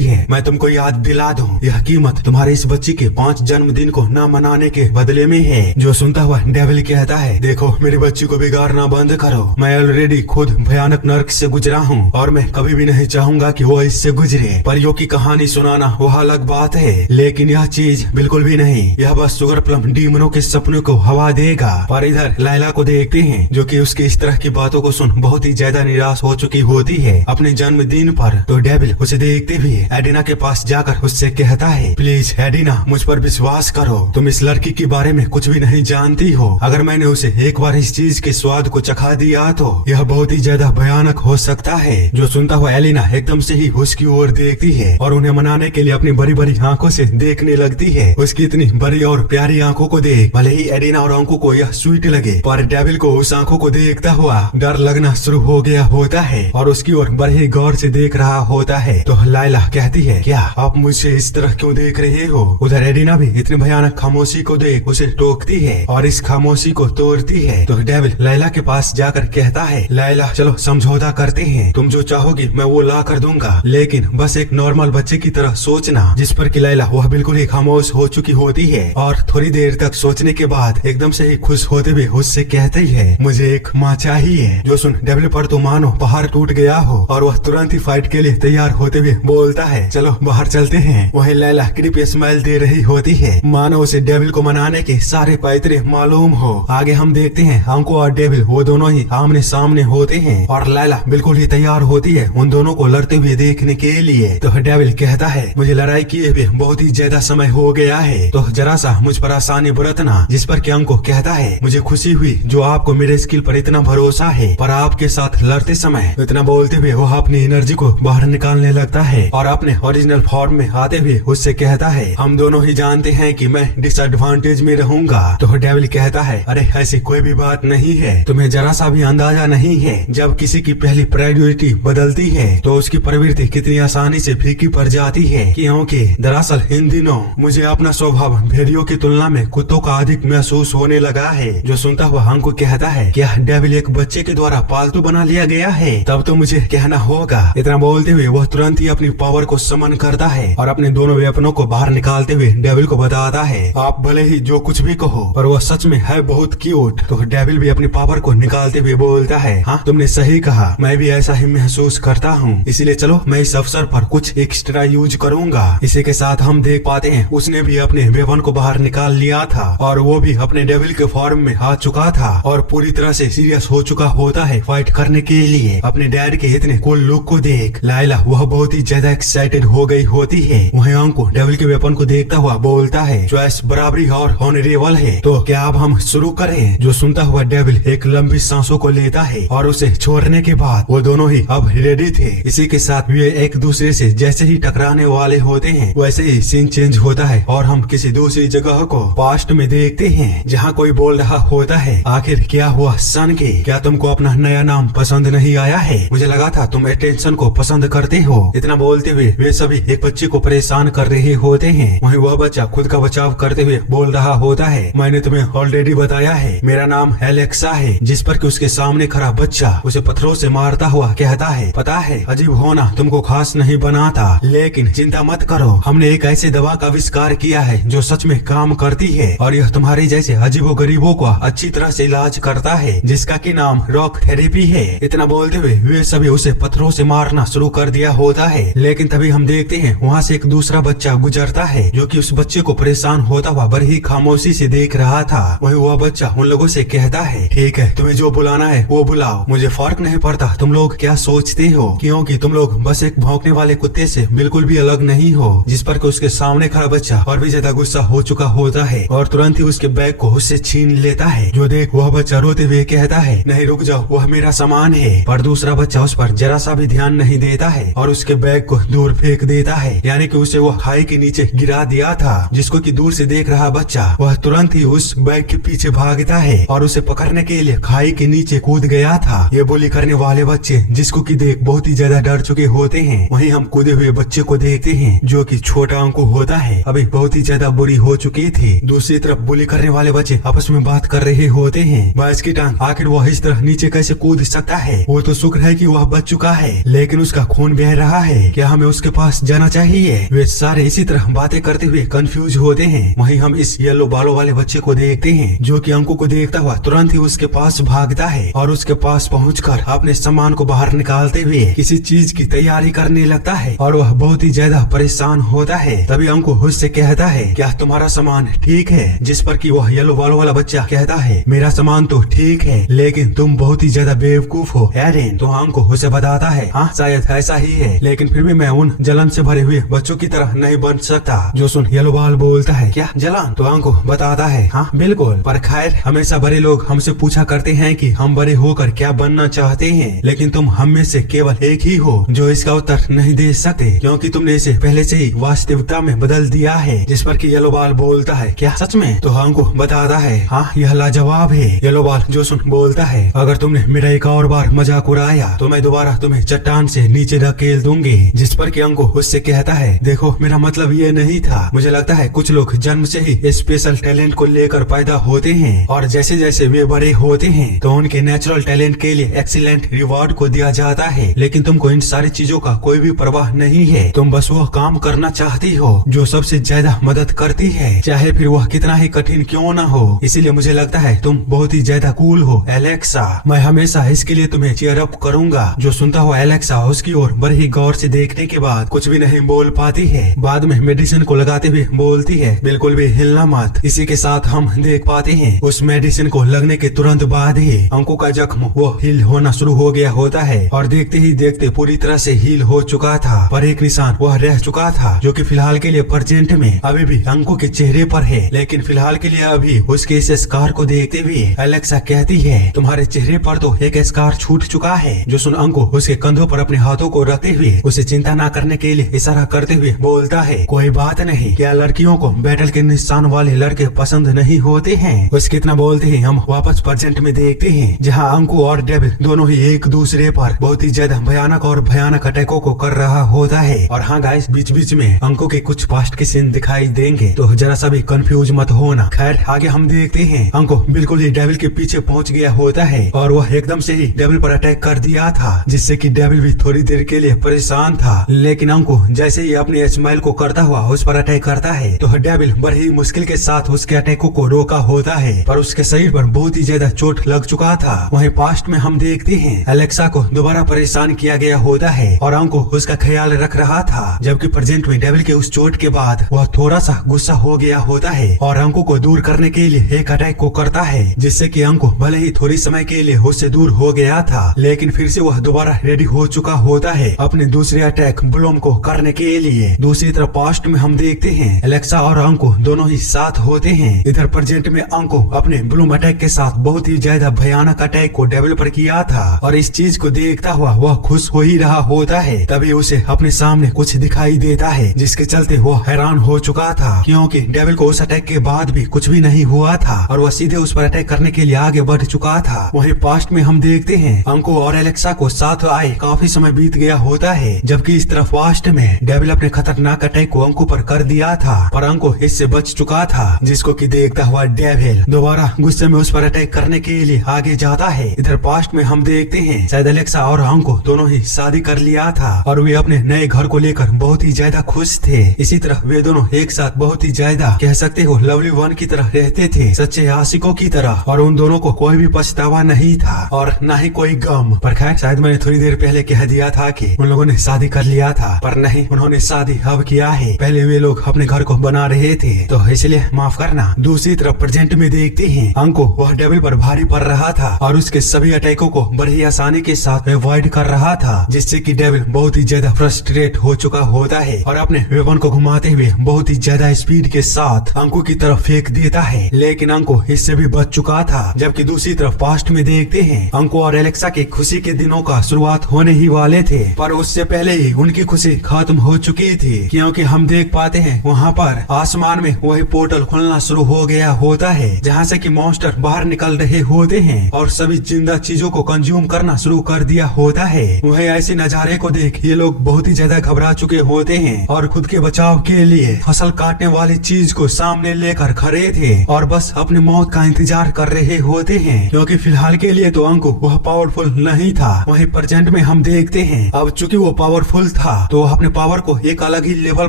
है, मैं तुमको याद दिला दूं, यह कीमत तुम्हारे इस बच्ची के 5 जन्मदिन को न मनाने के बदले में है। जो सुनता हुआ डेविल कहता है, देखो मेरी बच्ची को बिगाड़ना बंद करो, मैं ऑलरेडी खुद भयानक नर्क से गुजरा हूँ और मैं कभी भी नहीं चाहूंगा कि वो इससे गुजरे। परियों की कहानी सुनाना वह अलग बात है, लेकिन यह चीज बिल्कुल भी नहीं, यह बस शुगर प्लम डीमनों के सपनों को हवा देगा। पर इधर लैला को देखते हैं, जो कि उसकी इस तरह की बातों को सुन बहुत ही ज्यादा निराश हो चुकी होती है अपने जन्मदिन पर। तो डेविल उसे देखते हुए एडिना के पास जाकर उससे कहता है, प्लीज एडिना मुझ पर विश्वास करो, तुम इस लड़की के बारे में कुछ भी नहीं जानती हो। अगर मैंने उसे एक बार इस चीज के स्वाद को चखा दिया तो यह बहुत ही ज्यादा भयानक हो सकता है। जो सुनता हुआ एलिना एकदम से ही उसकी ओर देखती है और उन्हें मनाने के लिए अपनी बड़ी बड़ी आंखों से देखने लगती है। है। उसकी इतनी बड़ी और प्यारी आंखों को देख भले ही एडिना और अंकु को यह स्वीट लगे, पर डेविल को उस आंखों को देखता हुआ डर लगना शुरू हो गया होता है और उसकी ओर बड़े ही गौर से देख रहा होता है। तो लाइला कहती है, क्या आप मुझसे इस तरह क्यों देख रहे हो? उधर एडिना भी इतनी भयानक खामोशी को देख उसे टोकती है और इस खामोशी को तोड़ती है। तो डेविल लाइला के पास जाकर कहता है, लाइला चलो समझौता करते हैं, तुम जो चाहोगी मैं वो ला कर दूंगा, लेकिन बस एक नॉर्मल बच्चे की तरह सोचना। जिस पर कि लाइला वह बिल्कुल ही खामोश हो चुकी होती है और थोड़ी देर तक सोचने के बाद एकदम से ही खुश होते हुए उससे कहती है, मुझे एक माँ चाहिए। जो सुन डेविल पर तो मानो पहाड़ टूट गया हो और वह तुरंत ही फाइट के लिए तैयार होते हुए बोलता है, चलो बाहर चलते हैं। वही लाइला क्रीपी स्माइल दे रही होती है, मानो उसे डेविल को मनाने के सारे पैतरे मालूम हो। आगे हम देखते हैं अंकु और डेविल वो दोनों ही आमने सामने होते हैं और लाइला बिल्कुल ही तैयार होती है उन दोनों को लड़ते हुए देखने के लिए। तो डेविल कहता है, मुझे लड़ाई किए हुए बहुत ही ज्यादा समय हो गया है, तो जरा सा मुझ पर आसानी बरतना। जिस पर कि अंकु कहता है, मुझे खुशी हुई जो आपको मेरे स्किल पर इतना भरोसा है, पर आपके साथ लड़ते समय इतना बोलते हुए वो अपनी एनर्जी को बाहर निकालने लगता है और अपने ओरिजिनल फॉर्म में आते हुए उससे कहता है, हम दोनों ही जानते हैं कि मैं डिसएडवांटेज में रहूंगा। तो डेविल कहता है, अरे ऐसी कोई भी बात नहीं है, तुम्हें जरा सा भी अंदाजा नहीं है जब किसी की पहली प्रायोरिटी बदलती है तो उसकी प्रवृत्ति कितनी आसानी से फीकी पड़ जाती है। क्योंकि दरअसल इन दिनों मुझे अपना स्वभाव भेड़ियों की तुलना में कुत्तों का अधिक महसूस होने लगा है। जो सुनता हुआ अंकु कहता है, क्या डेविल एक बच्चे के द्वारा पालतू बना लिया गया है? तब तो मुझे कहना होगा। इतना बोलते हुए वह तुरंत ही अपनी पावर को समन करता है और अपने दोनों वेपनों को बाहर निकालते हुए डेविल को बताता है, आप भले ही जो कुछ भी कहो पर वह सच में है बहुत क्यूट। तो डेविल भी अपनी पावर को निकालते हुए बोलता है, हाँ तुमने सही कहा, मैं भी ऐसा ही महसूस करता हूँ, इसलिए चलो मैं इस अवसर पर कुछ एक्स्ट्रा यूज करूंगा। इसी के साथ हम देख पाते हैं उसने भी अपने वेपन को बाहर निकाल लिया था और वो भी अपने डेविल के फॉर्म में आ चुका था और पूरी तरह से सीरियस हो चुका होता है फाइट करने के लिए। अपने डैड के इतने कूल लुक को देख लाइला वह बहुत ही ज्यादा एक्साइटेड हो गई होती है। वहीं अंकु डेविल के वेपन को देखता हुआ बोलता है, चॉइस बराबरी और ऑनरेबल है, तो क्या अब हम शुरू करें? जो सुनता हुआ डेविल एक लंबी सांसों को लेता है और उसे छोड़ने के बाद वो दोनों ही अब रेडी थे। इसी के साथ वे एक दूसरे से जैसे ही टकराने वाले होते हैं वैसे ही सीन चेंज होता है और हम किसी दूसरी जगह को पास्ट में देखते हैं जहाँ कोई बोल रहा होता है, आखिर क्या हुआ सन के, क्या तुमको अपना नया नाम पसंद नहीं आया है? मुझे लगा था तुम अटेंशन को पसंद करते हो। इतना बोलते हुए वे सभी एक बच्चे को परेशान कर रहे होते हैं। वहीं वह बच्चा खुद का बचाव करते हुए बोल रहा होता है, मैंने तुम्हें ऑलरेडी बताया है मेरा नाम एलेक्सा है। जिस पर कि उसके सामने खड़ा बच्चा उसे पत्थरों से मारता हुआ कहता है, पता है अजीब होना तुमको खास नहीं बनाता, लेकिन चिंता मत करो, हमने एक ऐसी दवा का आविष्कार किया है जो सच में काम करती है और यह तुम्हारे जैसे अजीबो गरीबों को अच्छी तरह से इलाज करता है, जिसका की नाम रॉक थेरेपी है। इतना बोलते हुए वे सभी उसे पत्थरों से मारना शुरू कर दिया होता है। लेकिन तभी हम देखते हैं वहाँ से एक दूसरा बच्चा गुजरता है जो कि उस बच्चे को परेशान होता हुआ बड़ी ही खामोशी से देख रहा था। वही वह बच्चा उन लोगों से कहता है, ठीक है तुम्हें जो बुलाना है वो बुलाओ, मुझे फर्क नहीं पड़ता तुम लोग क्या सोचते हो, क्योंकि तुम लोग बस एक भौंकने वाले कुत्ते से बिल्कुल भी अलग नहीं हो। जिस पर उसके सामने खड़ा बच्चा और भी ज्यादा गुस्सा हो चुका होता है और तुरंत ही उसके बैग को उससे छीन लेता है। जो देख वह बच्चा रोते हुए कहता है, नहीं रुक जाओ, वह मेरा सामान है। पर दूसरा बच्चा उस पर जरा सा भी ध्यान नहीं देता है और उसके बैग को दूर फेंक देता है, यानी कि उसे वह खाई के नीचे गिरा दिया था। जिसको कि दूर से देख रहा बच्चा वह तुरंत ही उस बैग के पीछे भागता है और उसे पकड़ने के लिए खाई के नीचे कूद गया था। ये बोली करने वाले बच्चे जिसको कि देख बहुत ही ज्यादा डर चुके होते हैं। वहीं हम कूदे हुए बच्चे को देखते हैं जो कि छोटा अंकु होता है, अभी बहुत ही ज्यादा बुरी हो चुकी थी। दूसरी तरफ बुली करने वाले बच्चे आपस में बात कर रहे होते हैं, बाइस की टांग आखिर वह इस तरह नीचे कैसे कूद सकता है? वो तो शुक्र है कि वह बच चुका है, लेकिन उसका खून बह रहा है, क्या हमें उसके पास जाना चाहिए? वे सारे इसी तरह बातें करते हुए कंफ्यूज होते हैं। वहीं हम इस येलो बालों वाले बच्चे को देखते हैं जो कि अंकु को देखता हुआ तुरंत ही उसके पास भागता है और उसके पास पहुंचकर अपने सामान को बाहर निकालते हुए किसी चीज की तैयारी करने लगता है और वह बहुत ही ज्यादा परेशान होता है। तभी अंकु उससे कहता है, क्या तुम्हारा सामान ठीक है? जिस पर कि वह येलो बालों वाला बच्चा कहता है, मेरा सामान तो ठीक है, लेकिन तुम बहुत ही ज्यादा बेवकूफ हो एरिन। तो अंकु उसे बताता है, हाँ शायद ऐसा ही है, लेकिन फिर भी मैं उन जलन से भरे हुए बच्चों की तरह नहीं बन सकता। जो सुन येलो बाल बोलता है, क्या जलन? तो अंकु बताता है, हाँ बिल्कुल, पर खैर हमेशा बड़े लोग हमसे पूछा करते हैं कि हम बड़े होकर क्या बनना चाहते हैं, लेकिन तुम हम में से केवल एक ही हो जो इसका उत्तर नहीं दे सकते, क्योंकि तुमने इसे पहले से ही वास्तविकता में बदल दिया है। है, जिस पर कि येलो बॉल बोलता है क्या सच में? तो अंकु बताता है हाँ यह लाजवाब है। येलो बॉल जोसुन बोलता है अगर तुमने मेरा एक और बार मजाक उड़ाया तो मैं दोबारा तुम्हें चट्टान से नीचे धकेल दूंगी। जिस पर कि अंकु उससे कहता है देखो मेरा मतलब ये नहीं था, मुझे लगता है कुछ लोग जन्म से ही स्पेशल टैलेंट को लेकर पैदा होते हैं और जैसे जैसे वे बड़े होते हैं तो उनके नेचुरल टैलेंट के लिए एक्सीलेंट रिवॉर्ड को दिया जाता है, लेकिन तुमको इन सारी चीजों का कोई भी परवाह नहीं है। तुम बस वह काम करना चाहती हो जो सबसे ज्यादा मदद करती है, चाहे फिर वह कितना ही कठिन क्यों ना हो। इसीलिए मुझे लगता है तुम बहुत ही ज्यादा कूल हो एलेक्सा, मैं हमेशा इसके लिए तुम्हें चीयर अप करूंगा। जो सुनता हुआ एलेक्सा उसकी ओर बड़े ही गौर से देखने के बाद कुछ भी नहीं बोल पाती है। बाद में मेडिसिन को लगाते हुए बोलती है बिल्कुल भी हिलना मत। इसी के साथ हम देख पाते हैं उस मेडिसिन को लगने के तुरंत बाद ही अंकु का जख्म वो हील होना शुरू हो गया होता है और देखते ही देखते पूरी तरह से हील हो चुका था, पर एक निशान वह रह चुका था जो कि फिलहाल के लिए प्रेजेंट में अभी भी अंकु के चेहरे पर है। लेकिन फिलहाल के लिए अभी उसके इस स्कार को देखते हुए एलेक्सा कहती है तुम्हारे चेहरे पर तो एक स्कार छूट चुका है। जो सुन अंकु उसके कंधों पर अपने हाथों को रखते हुए उसे चिंता न करने के लिए इशारा करते हुए बोलता है कोई बात नहीं, क्या लड़कियों को बैटल के निशान वाले लड़के पसंद नहीं होते हैं। उसके इतना बोलते ही हम वापस प्रेजेंट में देखते हैं जहाँ अंकु और डेविल दोनों ही एक दूसरे पर बहुत ही ज्यादा भयानक अटैकों को कर रहा होता है। और हाँ गाइस बीच बीच में अंकु के कुछ पास्ट के सीन दिखाई देंगे तो जरा सा भी कंफ्यूज मत होना। खैर आगे हम देखते हैं अंकु बिल्कुल ही डेविल के पीछे पहुंच गया होता है और वह एकदम से ही डेविल पर अटैक कर दिया था, जिससे कि डेविल भी थोड़ी देर के लिए परेशान था। लेकिन अंकु जैसे ही अपने स्माइल को करता हुआ उस पर अटैक करता है तो डेविल बड़ी ही मुश्किल के साथ उसके अटैकों को रोका होता है, पर उसके शरीर पर बहुत ही ज्यादा चोट लग चुका था। वहीं पास्ट में हम देखते हैं एलेक्सा को दोबारा परेशान किया गया होता है और अंकु उसका ख्याल रख रहा था, जबकि प्रेजेंट में डेविल के उस चोट के बाद वह थोड़ा सा गुस्सा हो गया होता है और अंकु को दूर करने के लिए एक अटैक को करता है, जिससे कि अंकु भले ही थोड़ी समय के लिए उससे दूर हो गया था लेकिन फिर से वह दोबारा रेडी हो चुका होता है अपने दूसरे अटैक ब्लूम को करने के लिए। दूसरी तरफ पास्ट में हम देखते हैं एलेक्सा और अंकु दोनों ही साथ होते हैं। इधर प्रेजेंट में अंकु अपने ब्लूम अटैक के साथ बहुत ही ज्यादा भयानक अटैक को डेविल पर किया था और इस चीज को देखता हुआ वह खुश हो ही रहा होता है। तभी उसे अपने सामने कुछ दिखाई देता है जिसके चलते वह हैरान हो चुका था, क्योंकि डेविल को उस अटैक के बाद भी कुछ भी नहीं हुआ था और वह सीधे उस पर अटैक करने के लिए आगे बढ़ चुका था। वहीं पास्ट में हम देखते हैं अंकु और एलेक्सा को साथ आए काफी समय बीत गया होता है, जबकि इस तरफ पास्ट में डेविल अपने खतरनाक अटैक को अंकु पर कर दिया था पर अंकु इससे बच चुका था, जिसको कि देखता हुआ डेविल दोबारा गुस्से में उस पर अटैक करने के लिए आगे जाता है। इधर पास्ट में हम देखते हैं शायद एलेक्सा और अंकु दोनों ही शादी कर लिया था और वे अपने नए घर को लेकर बहुत ही ज्यादा खुश थे। इसी तरह वे दोनों एक साथ बहुत ही ज्यादा कह सकते हो लवली वन की तरह रहते थे, सच्चे आशिकों की तरह, और उन दोनों को कोई भी पछतावा नहीं था और न ही कोई गम। पर खैर शायद मैंने थोड़ी देर पहले कह दिया था कि उन लोगों ने शादी कर लिया था, पर नहीं, उन्होंने शादी अब किया है। पहले वे लोग अपने घर को बना रहे थे तो इसलिए माफ करना। दूसरी तरफ प्रेजेंट में देखते हैं अंकु वह डेविल पर भारी पड़ रहा था और उसके सभी अटैकों को बड़ी आसानी के साथ अवॉइड कर रहा था, जिससे कि डेविल बहुत ही ज्यादा फ्रस्ट्रेट हो चुका होता है और अपने वेपन को घुमाते हुए बहुत ही ज्यादा स्पीड के साथ अंकु की तरफ फेंक देता है, लेकिन अंकु इससे भी बच चुका था। जबकि दूसरी तरफ पास्ट में देखते हैं अंकु और एलेक्सा के खुशी के दिनों का शुरुआत होने ही वाले थे, पर उससे पहले ही उनकी खुशी खत्म हो चुकी थी, क्योंकि हम देख पाते हैं वहाँ पर आसमान में वही पोर्टल खुलना शुरू हो गया होता है जहाँ से कि मॉन्स्टर बाहर निकल रहे होते हैं और सभी जिंदा चीजों को कंज्यूम करना शुरू कर दिया होता है। वही ऐसे नजारे को देख ये लोग बहुत ही ज्यादा घबरा चुके होते हैं और खुद के बचाव के लिए फसल काटने वाली चीज को सामने लेकर खड़े थे और बस अपनी मौत का इंतजार कर रहे होते हैं, क्योंकि फिलहाल के लिए तो अंकु वह पावरफुल नहीं था। वहीं प्रेजेंट में हम देखते हैं अब चूंकि वो पावरफुल था तो वह अपने पावर को एक अलग ही लेवल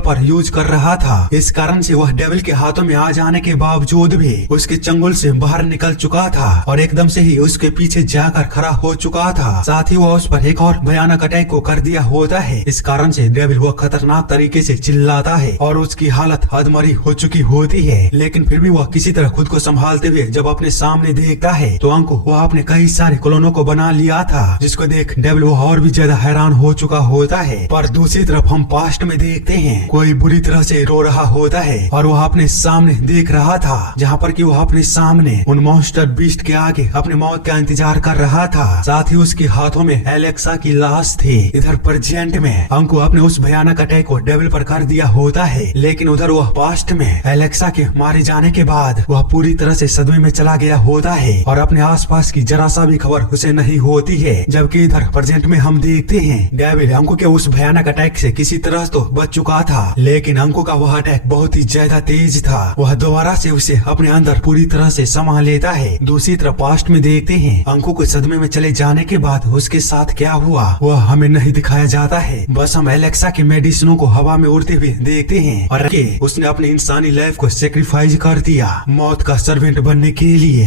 पर यूज कर रहा था। इस कारण से वह डेविल के हाथों में आ जाने के बावजूद भी उसके चंगुल से बाहर निकल चुका था और एकदम से ही उसके पीछे जाकर खड़ा हो चुका था। साथ ही वह उस पर एक और भयानक अटैक को कर दिया होता है। इस कारण से डेविल वह खतरनाक तरीके से चिल्लाता है और उसकी हालत अधमरी हो चुकी होती है, लेकिन फिर भी वह किसी तरह खुद को संभालते हुए जब अपने सामने देखता है तो अंकु वह अपने कई सारे क्लोनों को बना लिया था, जिसको देख डेविल वह और भी ज्यादा हैरान हो चुका होता है। पर दूसरी तरफ हम पास्ट में देखते हैं कोई बुरी तरह से रो रहा होता है और वह अपने सामने देख रहा था, जहाँ पर कि वह अपने सामने उन मॉन्स्टर बीस्ट के आगे अपने मौत का इंतजार कर रहा था। साथ ही उसके हाथों में एलेक्सा की लाश थी। इधर प्रेजेंट में अंकु अपने उस भयानक अटैक को डेविल पर कर दिया होता है, लेकिन उधर वह पास्ट में एलेक्सा के मारे जाने के बाद वह पूरी तरह से सदमे में चला गया होता है और अपने आसपास की जरा सा भी खबर उसे नहीं होती है। जबकि इधर प्रेजेंट में हम देखते हैं डेविड अंकु के उस भयानक अटैक से किसी तरह तो बच चुका था, लेकिन अंकु का वह अटैक बहुत ही ज्यादा तेज था। वह दोबारा से उसे अपने अंदर पूरी तरह से समा लेता है। दूसरी तरफ पास्ट में देखते हैं अंकु को सदमे में चले जाने के बाद उसके साथ क्या हुआ वह हमें नहीं दिखाया जाता है। बस हम एलेक्सा के मेडिसिनों को हवा में उड़ते हुए देखते हैं और उसने अपनी इंसानी लाइफ को सेक्रीफाइस कर दिया मौत का सर्वेंट बनने के लिए।